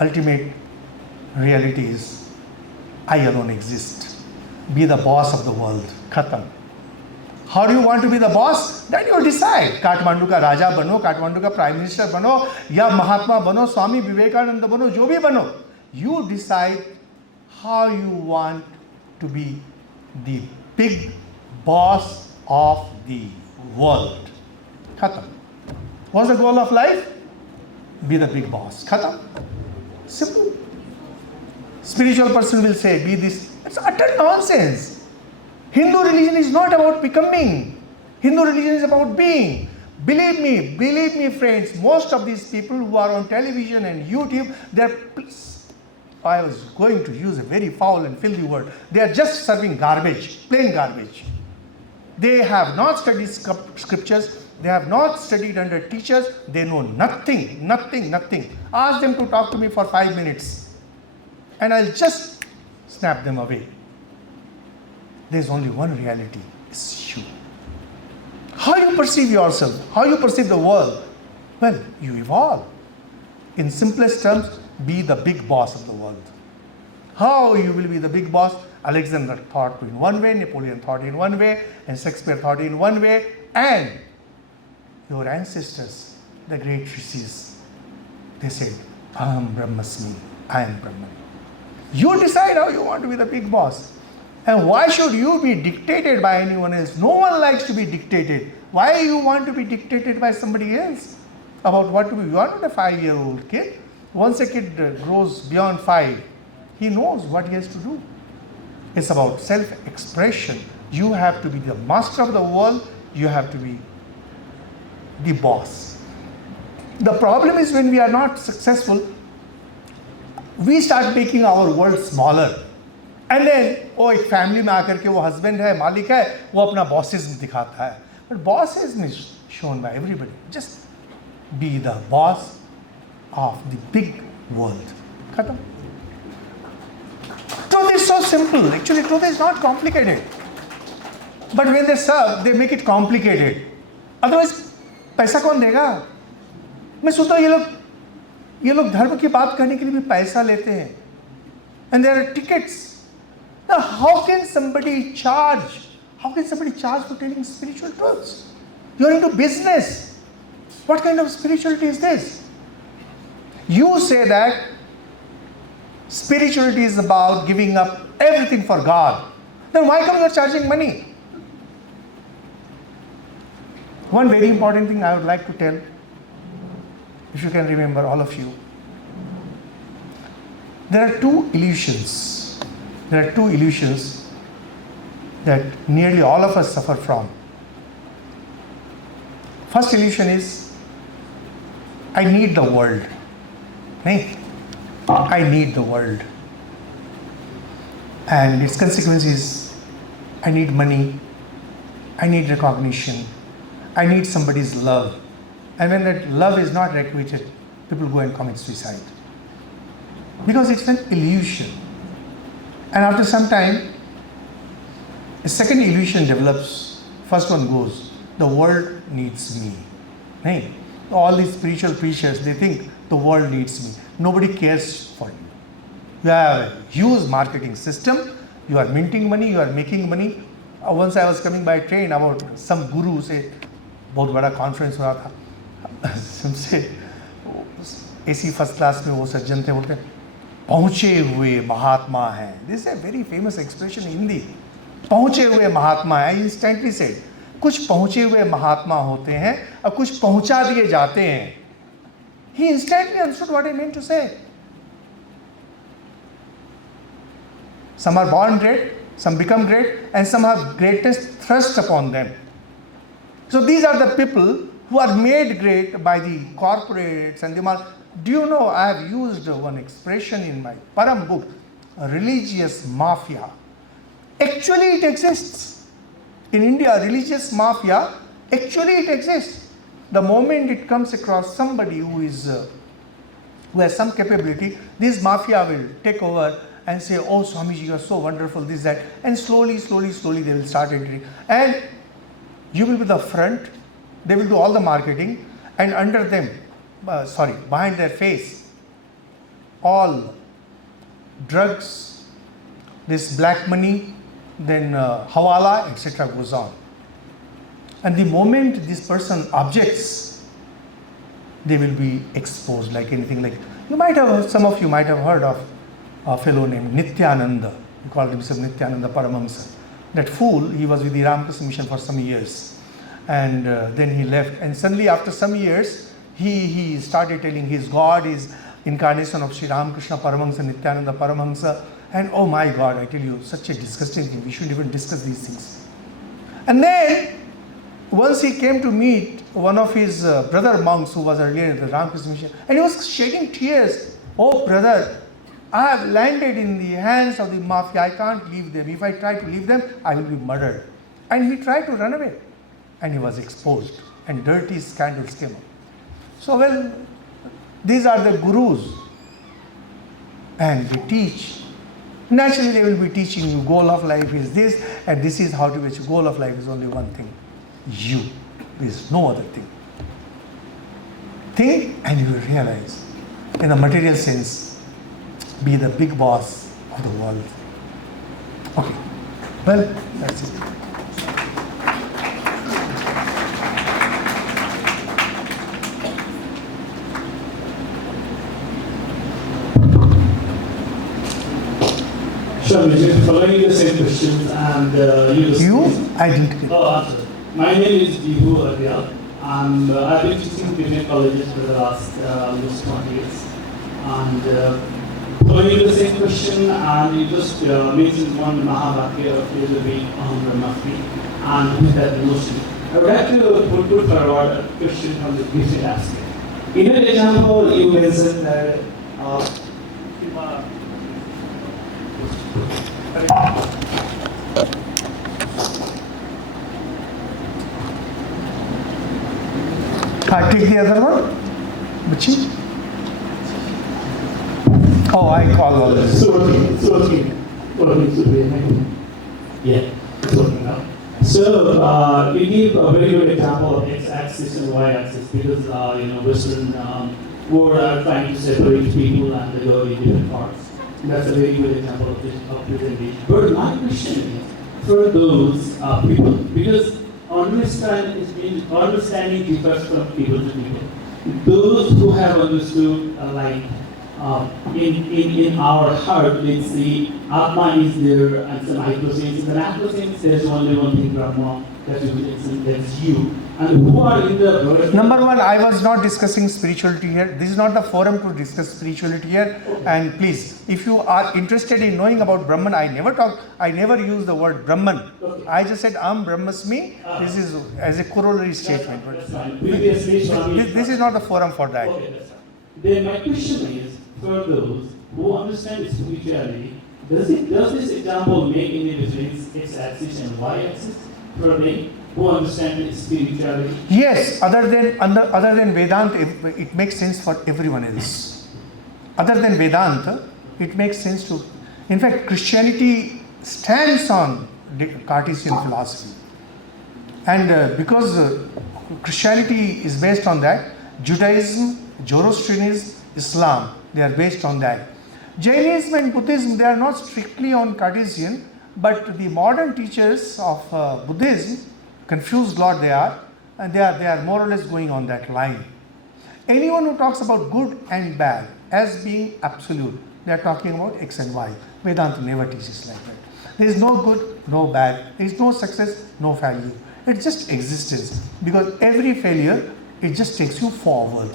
Ultimate reality is, I alone exist. Be the boss of the world. Khatam. How do you want to be the boss? Then you decide. Kathmandu ka Raja bano, Kathmandu ka Prime Minister bano, ya Mahatma bano, Swami Vivekananda bano, jo bhi bano. You decide how you want to be the big boss of the world. Khatam. What's the goal of life? Be the big boss. Khatam. Simple. Spiritual person will say, be this. It's utter nonsense. Hindu religion is not about becoming. Hindu religion is about being. Believe me friends, most of these people who are on television and YouTube, I was going to use a very foul and filthy word. They are just serving garbage, plain garbage. They have not studied scriptures. They have not studied under teachers. They know nothing. Ask them to talk to me for 5 minutes. And I'll just snap them away. There's only one reality. It's you. How you perceive yourself, how you perceive the world, well, you evolve. In simplest terms, be the big boss of the world. How you will be the big boss? Alexander thought in one way, Napoleon thought in one way, and Shakespeare thought in one way, and your ancestors, the great rishis, they said, Aham Brahmasmi, I am Brahman. You decide how you want to be the big boss. And why should you be dictated by anyone else? No one likes to be dictated. Why you want to be dictated by somebody else? About what to be? You are not a 5-year-old kid. Once a kid grows beyond 5, he knows what he has to do. It's about self-expression. You have to be the master of the world. You have to be the boss. The problem is when we are not successful, we start making our world smaller. And then, एक family में आकर के वो husband है, मालिक है, वो अपना बॉसिज्म दिखाता है. But bossism is shown by everybody. Just be the boss of the big world. Khatam. Truth is so simple. Actually, truth is not complicated. But when they serve, they make it complicated. Otherwise, पैसा कौन देगा? मैं सुनता हूँ ये लोग धर्म की बात करने के लिए भी पैसा लेते हैं. And there are tickets. Now, how can somebody charge? How can somebody charge for telling spiritual truths? You are into business. What kind of spirituality is this? You say that spirituality is about giving up everything for God. Then why come you are charging money? One very important thing I would like to tell, if you can remember, all of you. There are two illusions. There are two illusions that nearly all of us suffer from. First illusion is, I need the world. Hey, I need the world. And its consequence is, I need money, I need recognition, I need somebody's love. And when that love is not requited, people go and commit suicide. Because it's an illusion. And after some time, a second illusion develops. First one goes, the world needs me. Hey, all these spiritual preachers, they think the world needs me. Nobody cares for you. You have a huge marketing system. You are minting money. You are making money. Once I was coming by train, about some guru से बहुत बड़ा conference हो रहा था. हमसे AC first class में वो सज्जन थे, बोलते पहुँचे हुए महात्मा हैं. This is a very famous expression in Hindi. पहुँचे हुए महात्मा हैं. I instantly said, कुछ पहुँचे हुए महात्मा होते हैं और कुछ पहुँचा दिए जाते हैं. He instantly understood what I meant to say. Some are born great, some become great, and some have greatest thrust upon them. So these are the people who are made great by the corporates and the. Do you know, I have used one expression in my Param book, religious mafia. Actually it exists. In India, religious mafia, actually it exists. The moment it comes across somebody who has some capability, this mafia will take over and say, oh Swamiji, you are so wonderful, this, that. And slowly they will start entering. And you will be the front, they will do all the marketing, and under them, behind their face, all drugs, this black money, then hawala, etc. goes on. And the moment this person objects, they will be exposed like anything. Like some of you might have heard of a fellow named Nityananda. We called himself Nityananda Paramahamsa. That fool, he was with the Ramakrishna Mission for some years. And then he left. And suddenly after some years, he started telling his God is incarnation of Sri Ramakrishna Paramahamsa, Nityananda Paramahamsa. And oh my God, I tell you, such a disgusting thing. We shouldn't even discuss these things. And then, once he came to meet one of his brother monks who was earlier in the Ramakrishna Mission, and he was shedding tears. Oh brother, I have landed in the hands of the mafia. I can't leave them. If I try to leave them, I will be murdered. And he tried to run away. And he was exposed. And dirty scandals came up. So well, these are the gurus. And they teach. Naturally, they will be teaching you goal of life is this, and this is how to reach. Goal of life is only one thing. You. There is no other thing. Think and you will realize, in a material sense, be the big boss of the world. Okay. Well, that's it. Sure, Vijay, following the same questions and I didn't get it. Oh, answer. My name is Aryal, and I've been teaching in different colleges for the last almost 20 years. And following the same question, and you just mentioned one Mahavakya of philosophy on Brahmafri, and with that emotion. I would like to put forward a question from the Christian aspect. In an example, you mentioned that I take the other one? Which is? Oh, I call all this. It's working. Yeah, it's working now. So, we give a very good example of x-axis and y-axis because, Western world are trying to separate people and they go in different parts. That's a very good example of presentation. But my question is, for those people, because understanding differs from people to people. Those who have understood, in our heart, let's see, Atma is there and some hypostasis. In hypostasis, there's only one thing, Brahma, that's you. And who are in the Number one, I was not discussing spirituality here. This is not the forum to discuss spirituality here. Okay. And please, if you are interested in knowing about Brahman, I never use the word Brahman. Okay. I just said Brahmasmi. This is as a corollary statement. This is not the forum for that. Okay, that's fine. Then my question is, for those who understand spirituality, does this example make any difference, x-axis and y-axis, for me? Who understand spirituality? Yes, other than Vedanta, it makes sense for everyone else. Other than Vedanta, it makes sense to. In fact, Christianity stands on Cartesian philosophy, and because Christianity is based on that, Judaism, Zoroastrianism, Islam, they are based on that. Jainism and Buddhism, they are not strictly on Cartesian, but the modern teachers of Buddhism, confused lot they are, and they are more or less going on that line. Anyone who talks about good and bad as being absolute, they are talking about X and Y. Vedanta never teaches like that. There is no good, no bad. There is no success, no failure. It just existence, because every failure, it just takes you forward.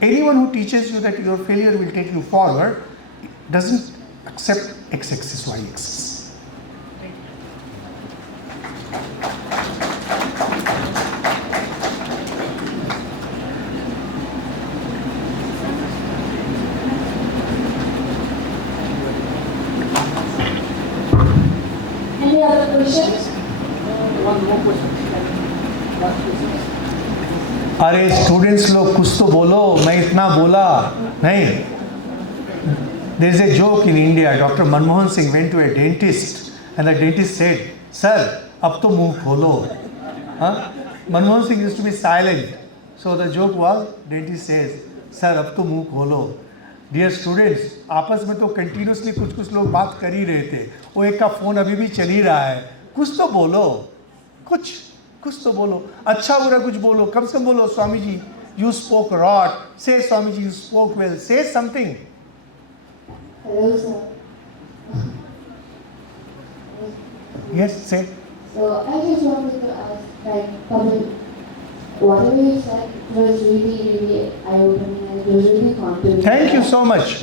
Anyone who teaches you that your failure will take you forward doesn't accept X axis, Y axis. Any other questions? One more question. Last question. अरे students लोग कुछ तो बोलो, मैं इतना बोला नहीं. There is a joke in India. Dr. Manmohan Singh went to a dentist and the dentist said, "Sir, अब तो मुंह खोलो." Manmohan Singh used to be silent. So the joke was, dentist says, "Sir, अब तो मुंह खोलो." Dear students, आपस में तो कंटिन्यूसली कुछ लोग बात कर ही रहे थे. वो एक का फोन अभी भी चल ही रहा है. कुछ तो बोलो, कुछ तो बोलो. अच्छा बुरा कुछ बोलो, कम से कम बोलो, Swami ji, you spoke rot. Say, Swami ji, you spoke well. Say something. Hello, sir. Yes, say. So I just wanted to ask, like, Pablo, whatever you said was really eye-opening and it was really complimentary. Thank you so much.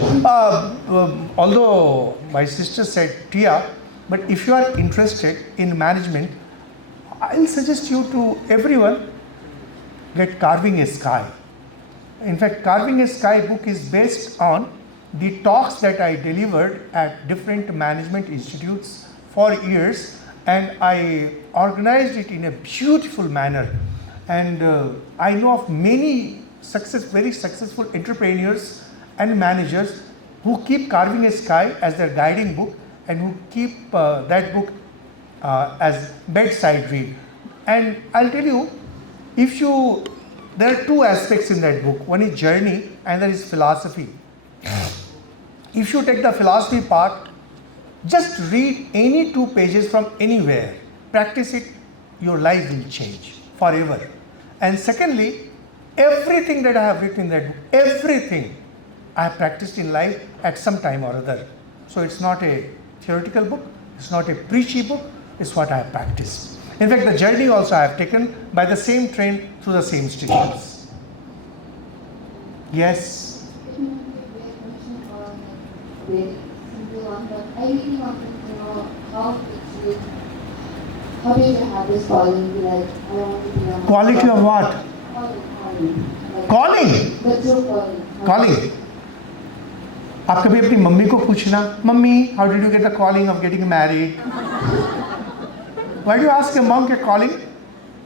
Although my sister said Tia, but if you are interested in management, I'll suggest you to everyone get Carving a Sky. In fact, Carving a Sky book is based on the talks that I delivered at different management institutes for years, and I organized it in a beautiful manner. And I know of many very successful entrepreneurs and managers who keep Carving a Sky as their guiding book and who keep that book as bedside read. And I'll tell you, there are two aspects in that book. One is journey and there is philosophy. If you take the philosophy part, just read any 2 pages from anywhere, practice it, your life will change forever. And secondly, everything that I have written in that book, everything I have practiced in life at some time or other. So it's not a theoretical book, it's not a preachy book, it's what I have practiced. In fact, the journey also I have taken by the same train through the same stations. Yes. It might be a great question or like very simple one, but I really wanted to know how did you have this calling? Be like, I want to be a Quality of what? Calling. The true calling. Calling. आप कभी अपनी mummy को पूछना, mummy, how did you get the calling of getting married? Why do you ask a monk a calling?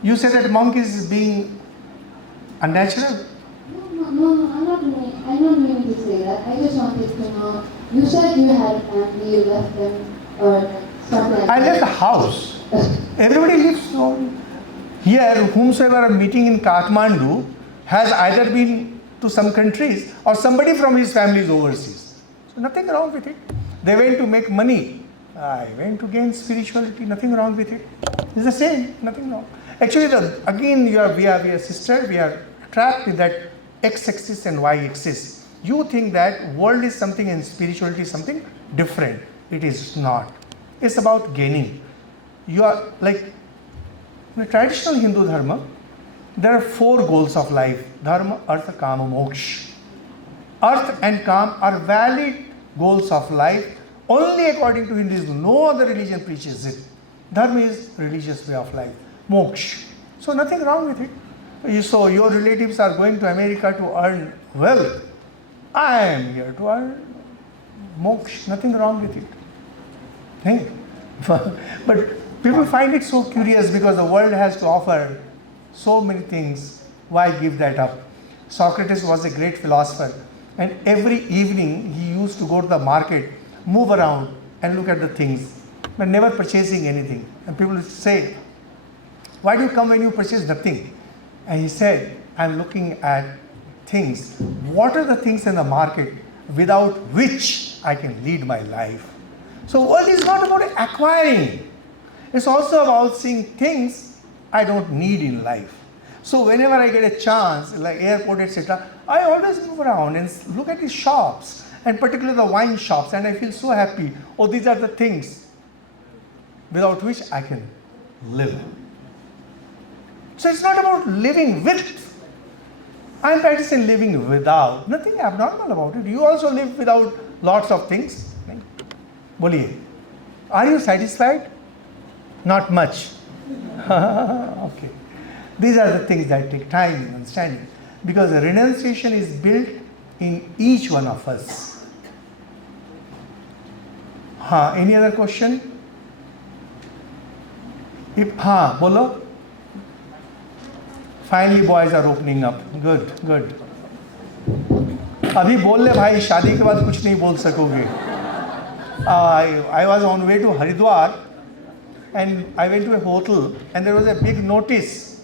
You say that monk is being unnatural. No, I'm not meaning to say that. I just wanted to know. You said you had a family, you left them, or something like that. I left the house. Everybody lives here. Whomsoever I'm meeting in Kathmandu has either been to some countries or somebody from his family is overseas. So nothing wrong with it. They went to make money. I went to gain spirituality. Nothing wrong with it. It's the same. Nothing wrong. Actually, again, we are sister. We are trapped in that x-axis and y-axis. You think that world is something and spirituality is something different. It is not. It's about gaining. You are like in the traditional Hindu dharma, there are 4 goals of life: dharma, artha, kama, moksha. Artha and kam are valid goals of life only according to Hinduism. No other religion preaches it. Dharma is religious way of life. Moksha. So nothing wrong with it. So your relatives are going to America to earn wealth. I am here to earn moksha. Nothing wrong with it. Think. But people find it so curious because the world has to offer so many things. Why give that up? Socrates was a great philosopher, and every evening he used to go to the market, move around and look at the things, but never purchasing anything. And people would say, why do you come when you purchase nothing? And he said, I'm looking at things. What are the things in the market without which I can lead my life? So world is not about acquiring. It's also about seeing things I don't need in life. So whenever I get a chance, like airport, etc., I always move around and look at these shops, and particularly the wine shops, and I feel so happy. Oh, these are the things without which I can live. So it's not about living with. I'm practicing living without. Nothing abnormal about it. You also live without lots of things. Boliye. Are you satisfied? Not much. Okay. These are the things that take time in understanding. Because the renunciation is built in each one of us. Any other question? Bolo. Finally boys are opening up. Good, good. अभी बोल ले भाई, शादी के बाद कुछ नहीं बोल सकोगे. I was on way to Haridwar and I went to a hotel and there was a big notice.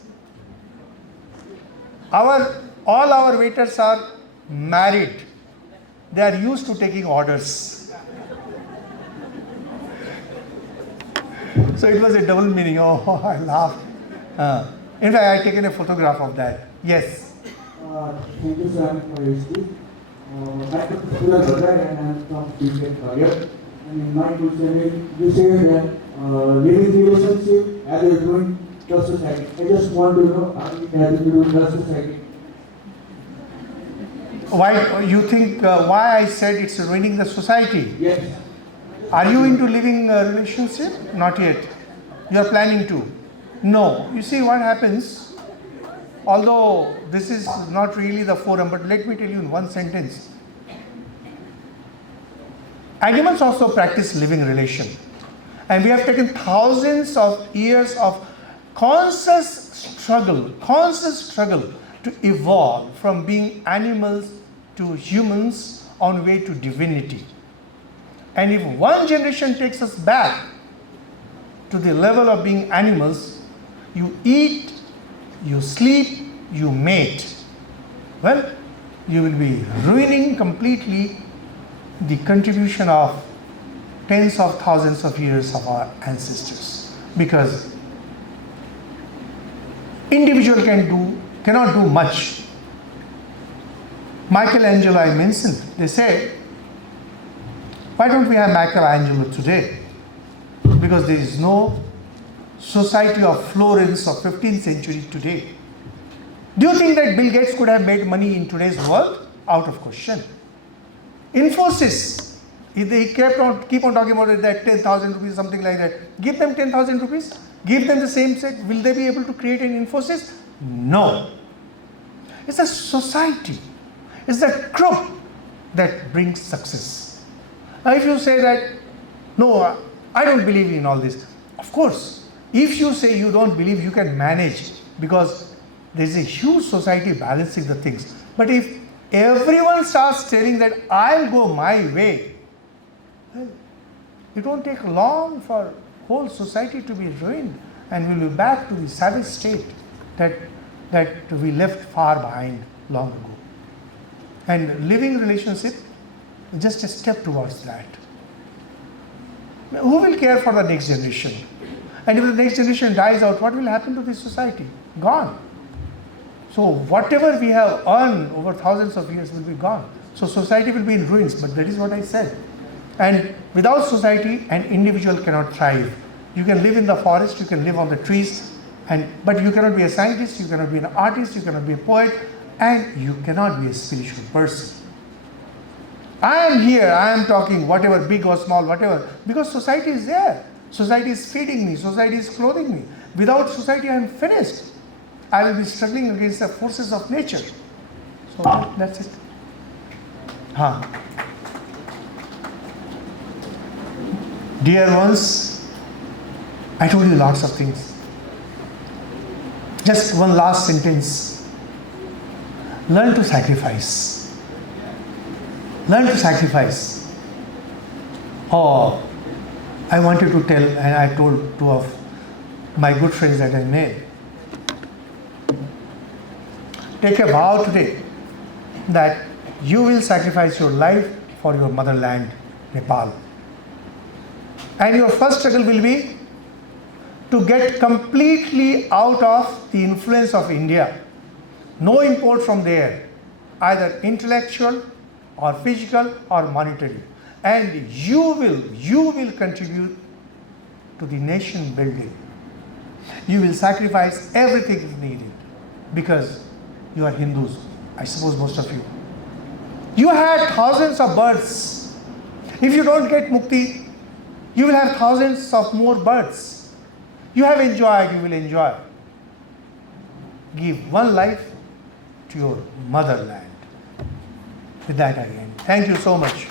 All our waiters are married. They are used to taking orders. So it was a double meaning. Oh, I laughed. In fact, I had taken a photograph of that. Yes. Thank you, sir, for your speech. My name is Diwakar and I am from Business Enquiry. And my question is, you say that living relationship as a doing the society. I just want to know how it has to do with the society. Why you think? Why I said it's ruining the society? Yes. Are you into living a relationship? Not yet. You are planning to. No. You see what happens, although this is not really the forum, but let me tell you in one sentence. Animals also practice living relation. And we have taken thousands of years of conscious struggle to evolve from being animals to humans on way to divinity. And if one generation takes us back to the level of being animals, you eat, you sleep, you mate. Well, you will be ruining completely the contribution of tens of thousands of years of our ancestors. Because individual cannot do much. Michelangelo I mentioned, they say, why don't we have Michelangelo today? Because there is no society of Florence of 15th century today. Do you think that Bill Gates could have made money in today's world? Out of question. Infosys, if they keep on talking about it, that 10,000 rupees, something like that. Give them 10,000 rupees, give them the same set. Will they be able to create an Infosys? No. It's a society. It's a group that brings success. Now if you say that, no, I don't believe in all this. Of course, if you say you don't believe, you can manage because there is a huge society balancing the things. But if everyone starts telling that I'll go my way, well, it won't take long for whole society to be ruined and we'll be back to the savage state that we left far behind long ago. And living relationship is just a step towards that. Who will care for the next generation? And if the next generation dies out, what will happen to this society? Gone. So whatever we have earned over thousands of years will be gone. So society will be in ruins, but that is what I said. And without society, an individual cannot thrive. You can live in the forest, you can live on the trees, but you cannot be a scientist, you cannot be an artist, you cannot be a poet, and you cannot be a spiritual person. I am here, I am talking, whatever, big or small, whatever, because society is there. Society is feeding me, society is clothing me. Without society, I am finished. I will be struggling against the forces of nature. So that's it. Dear ones, I told you lots of things. Just one last sentence. Learn to sacrifice. Learn to sacrifice. Oh, I wanted to tell, and I told two of my good friends that I made. Take a vow today that you will sacrifice your life for your motherland, Nepal. And your first struggle will be to get completely out of the influence of India. No import from there, either intellectual or physical or monetary. And you will contribute to the nation building. You will sacrifice everything if needed because you are Hindus, I suppose most of you. You had thousands of births. If you don't get mukti, you will have thousands of more births. You have enjoyed, you will enjoy. Give one life to your motherland. With that I end. Thank you so much.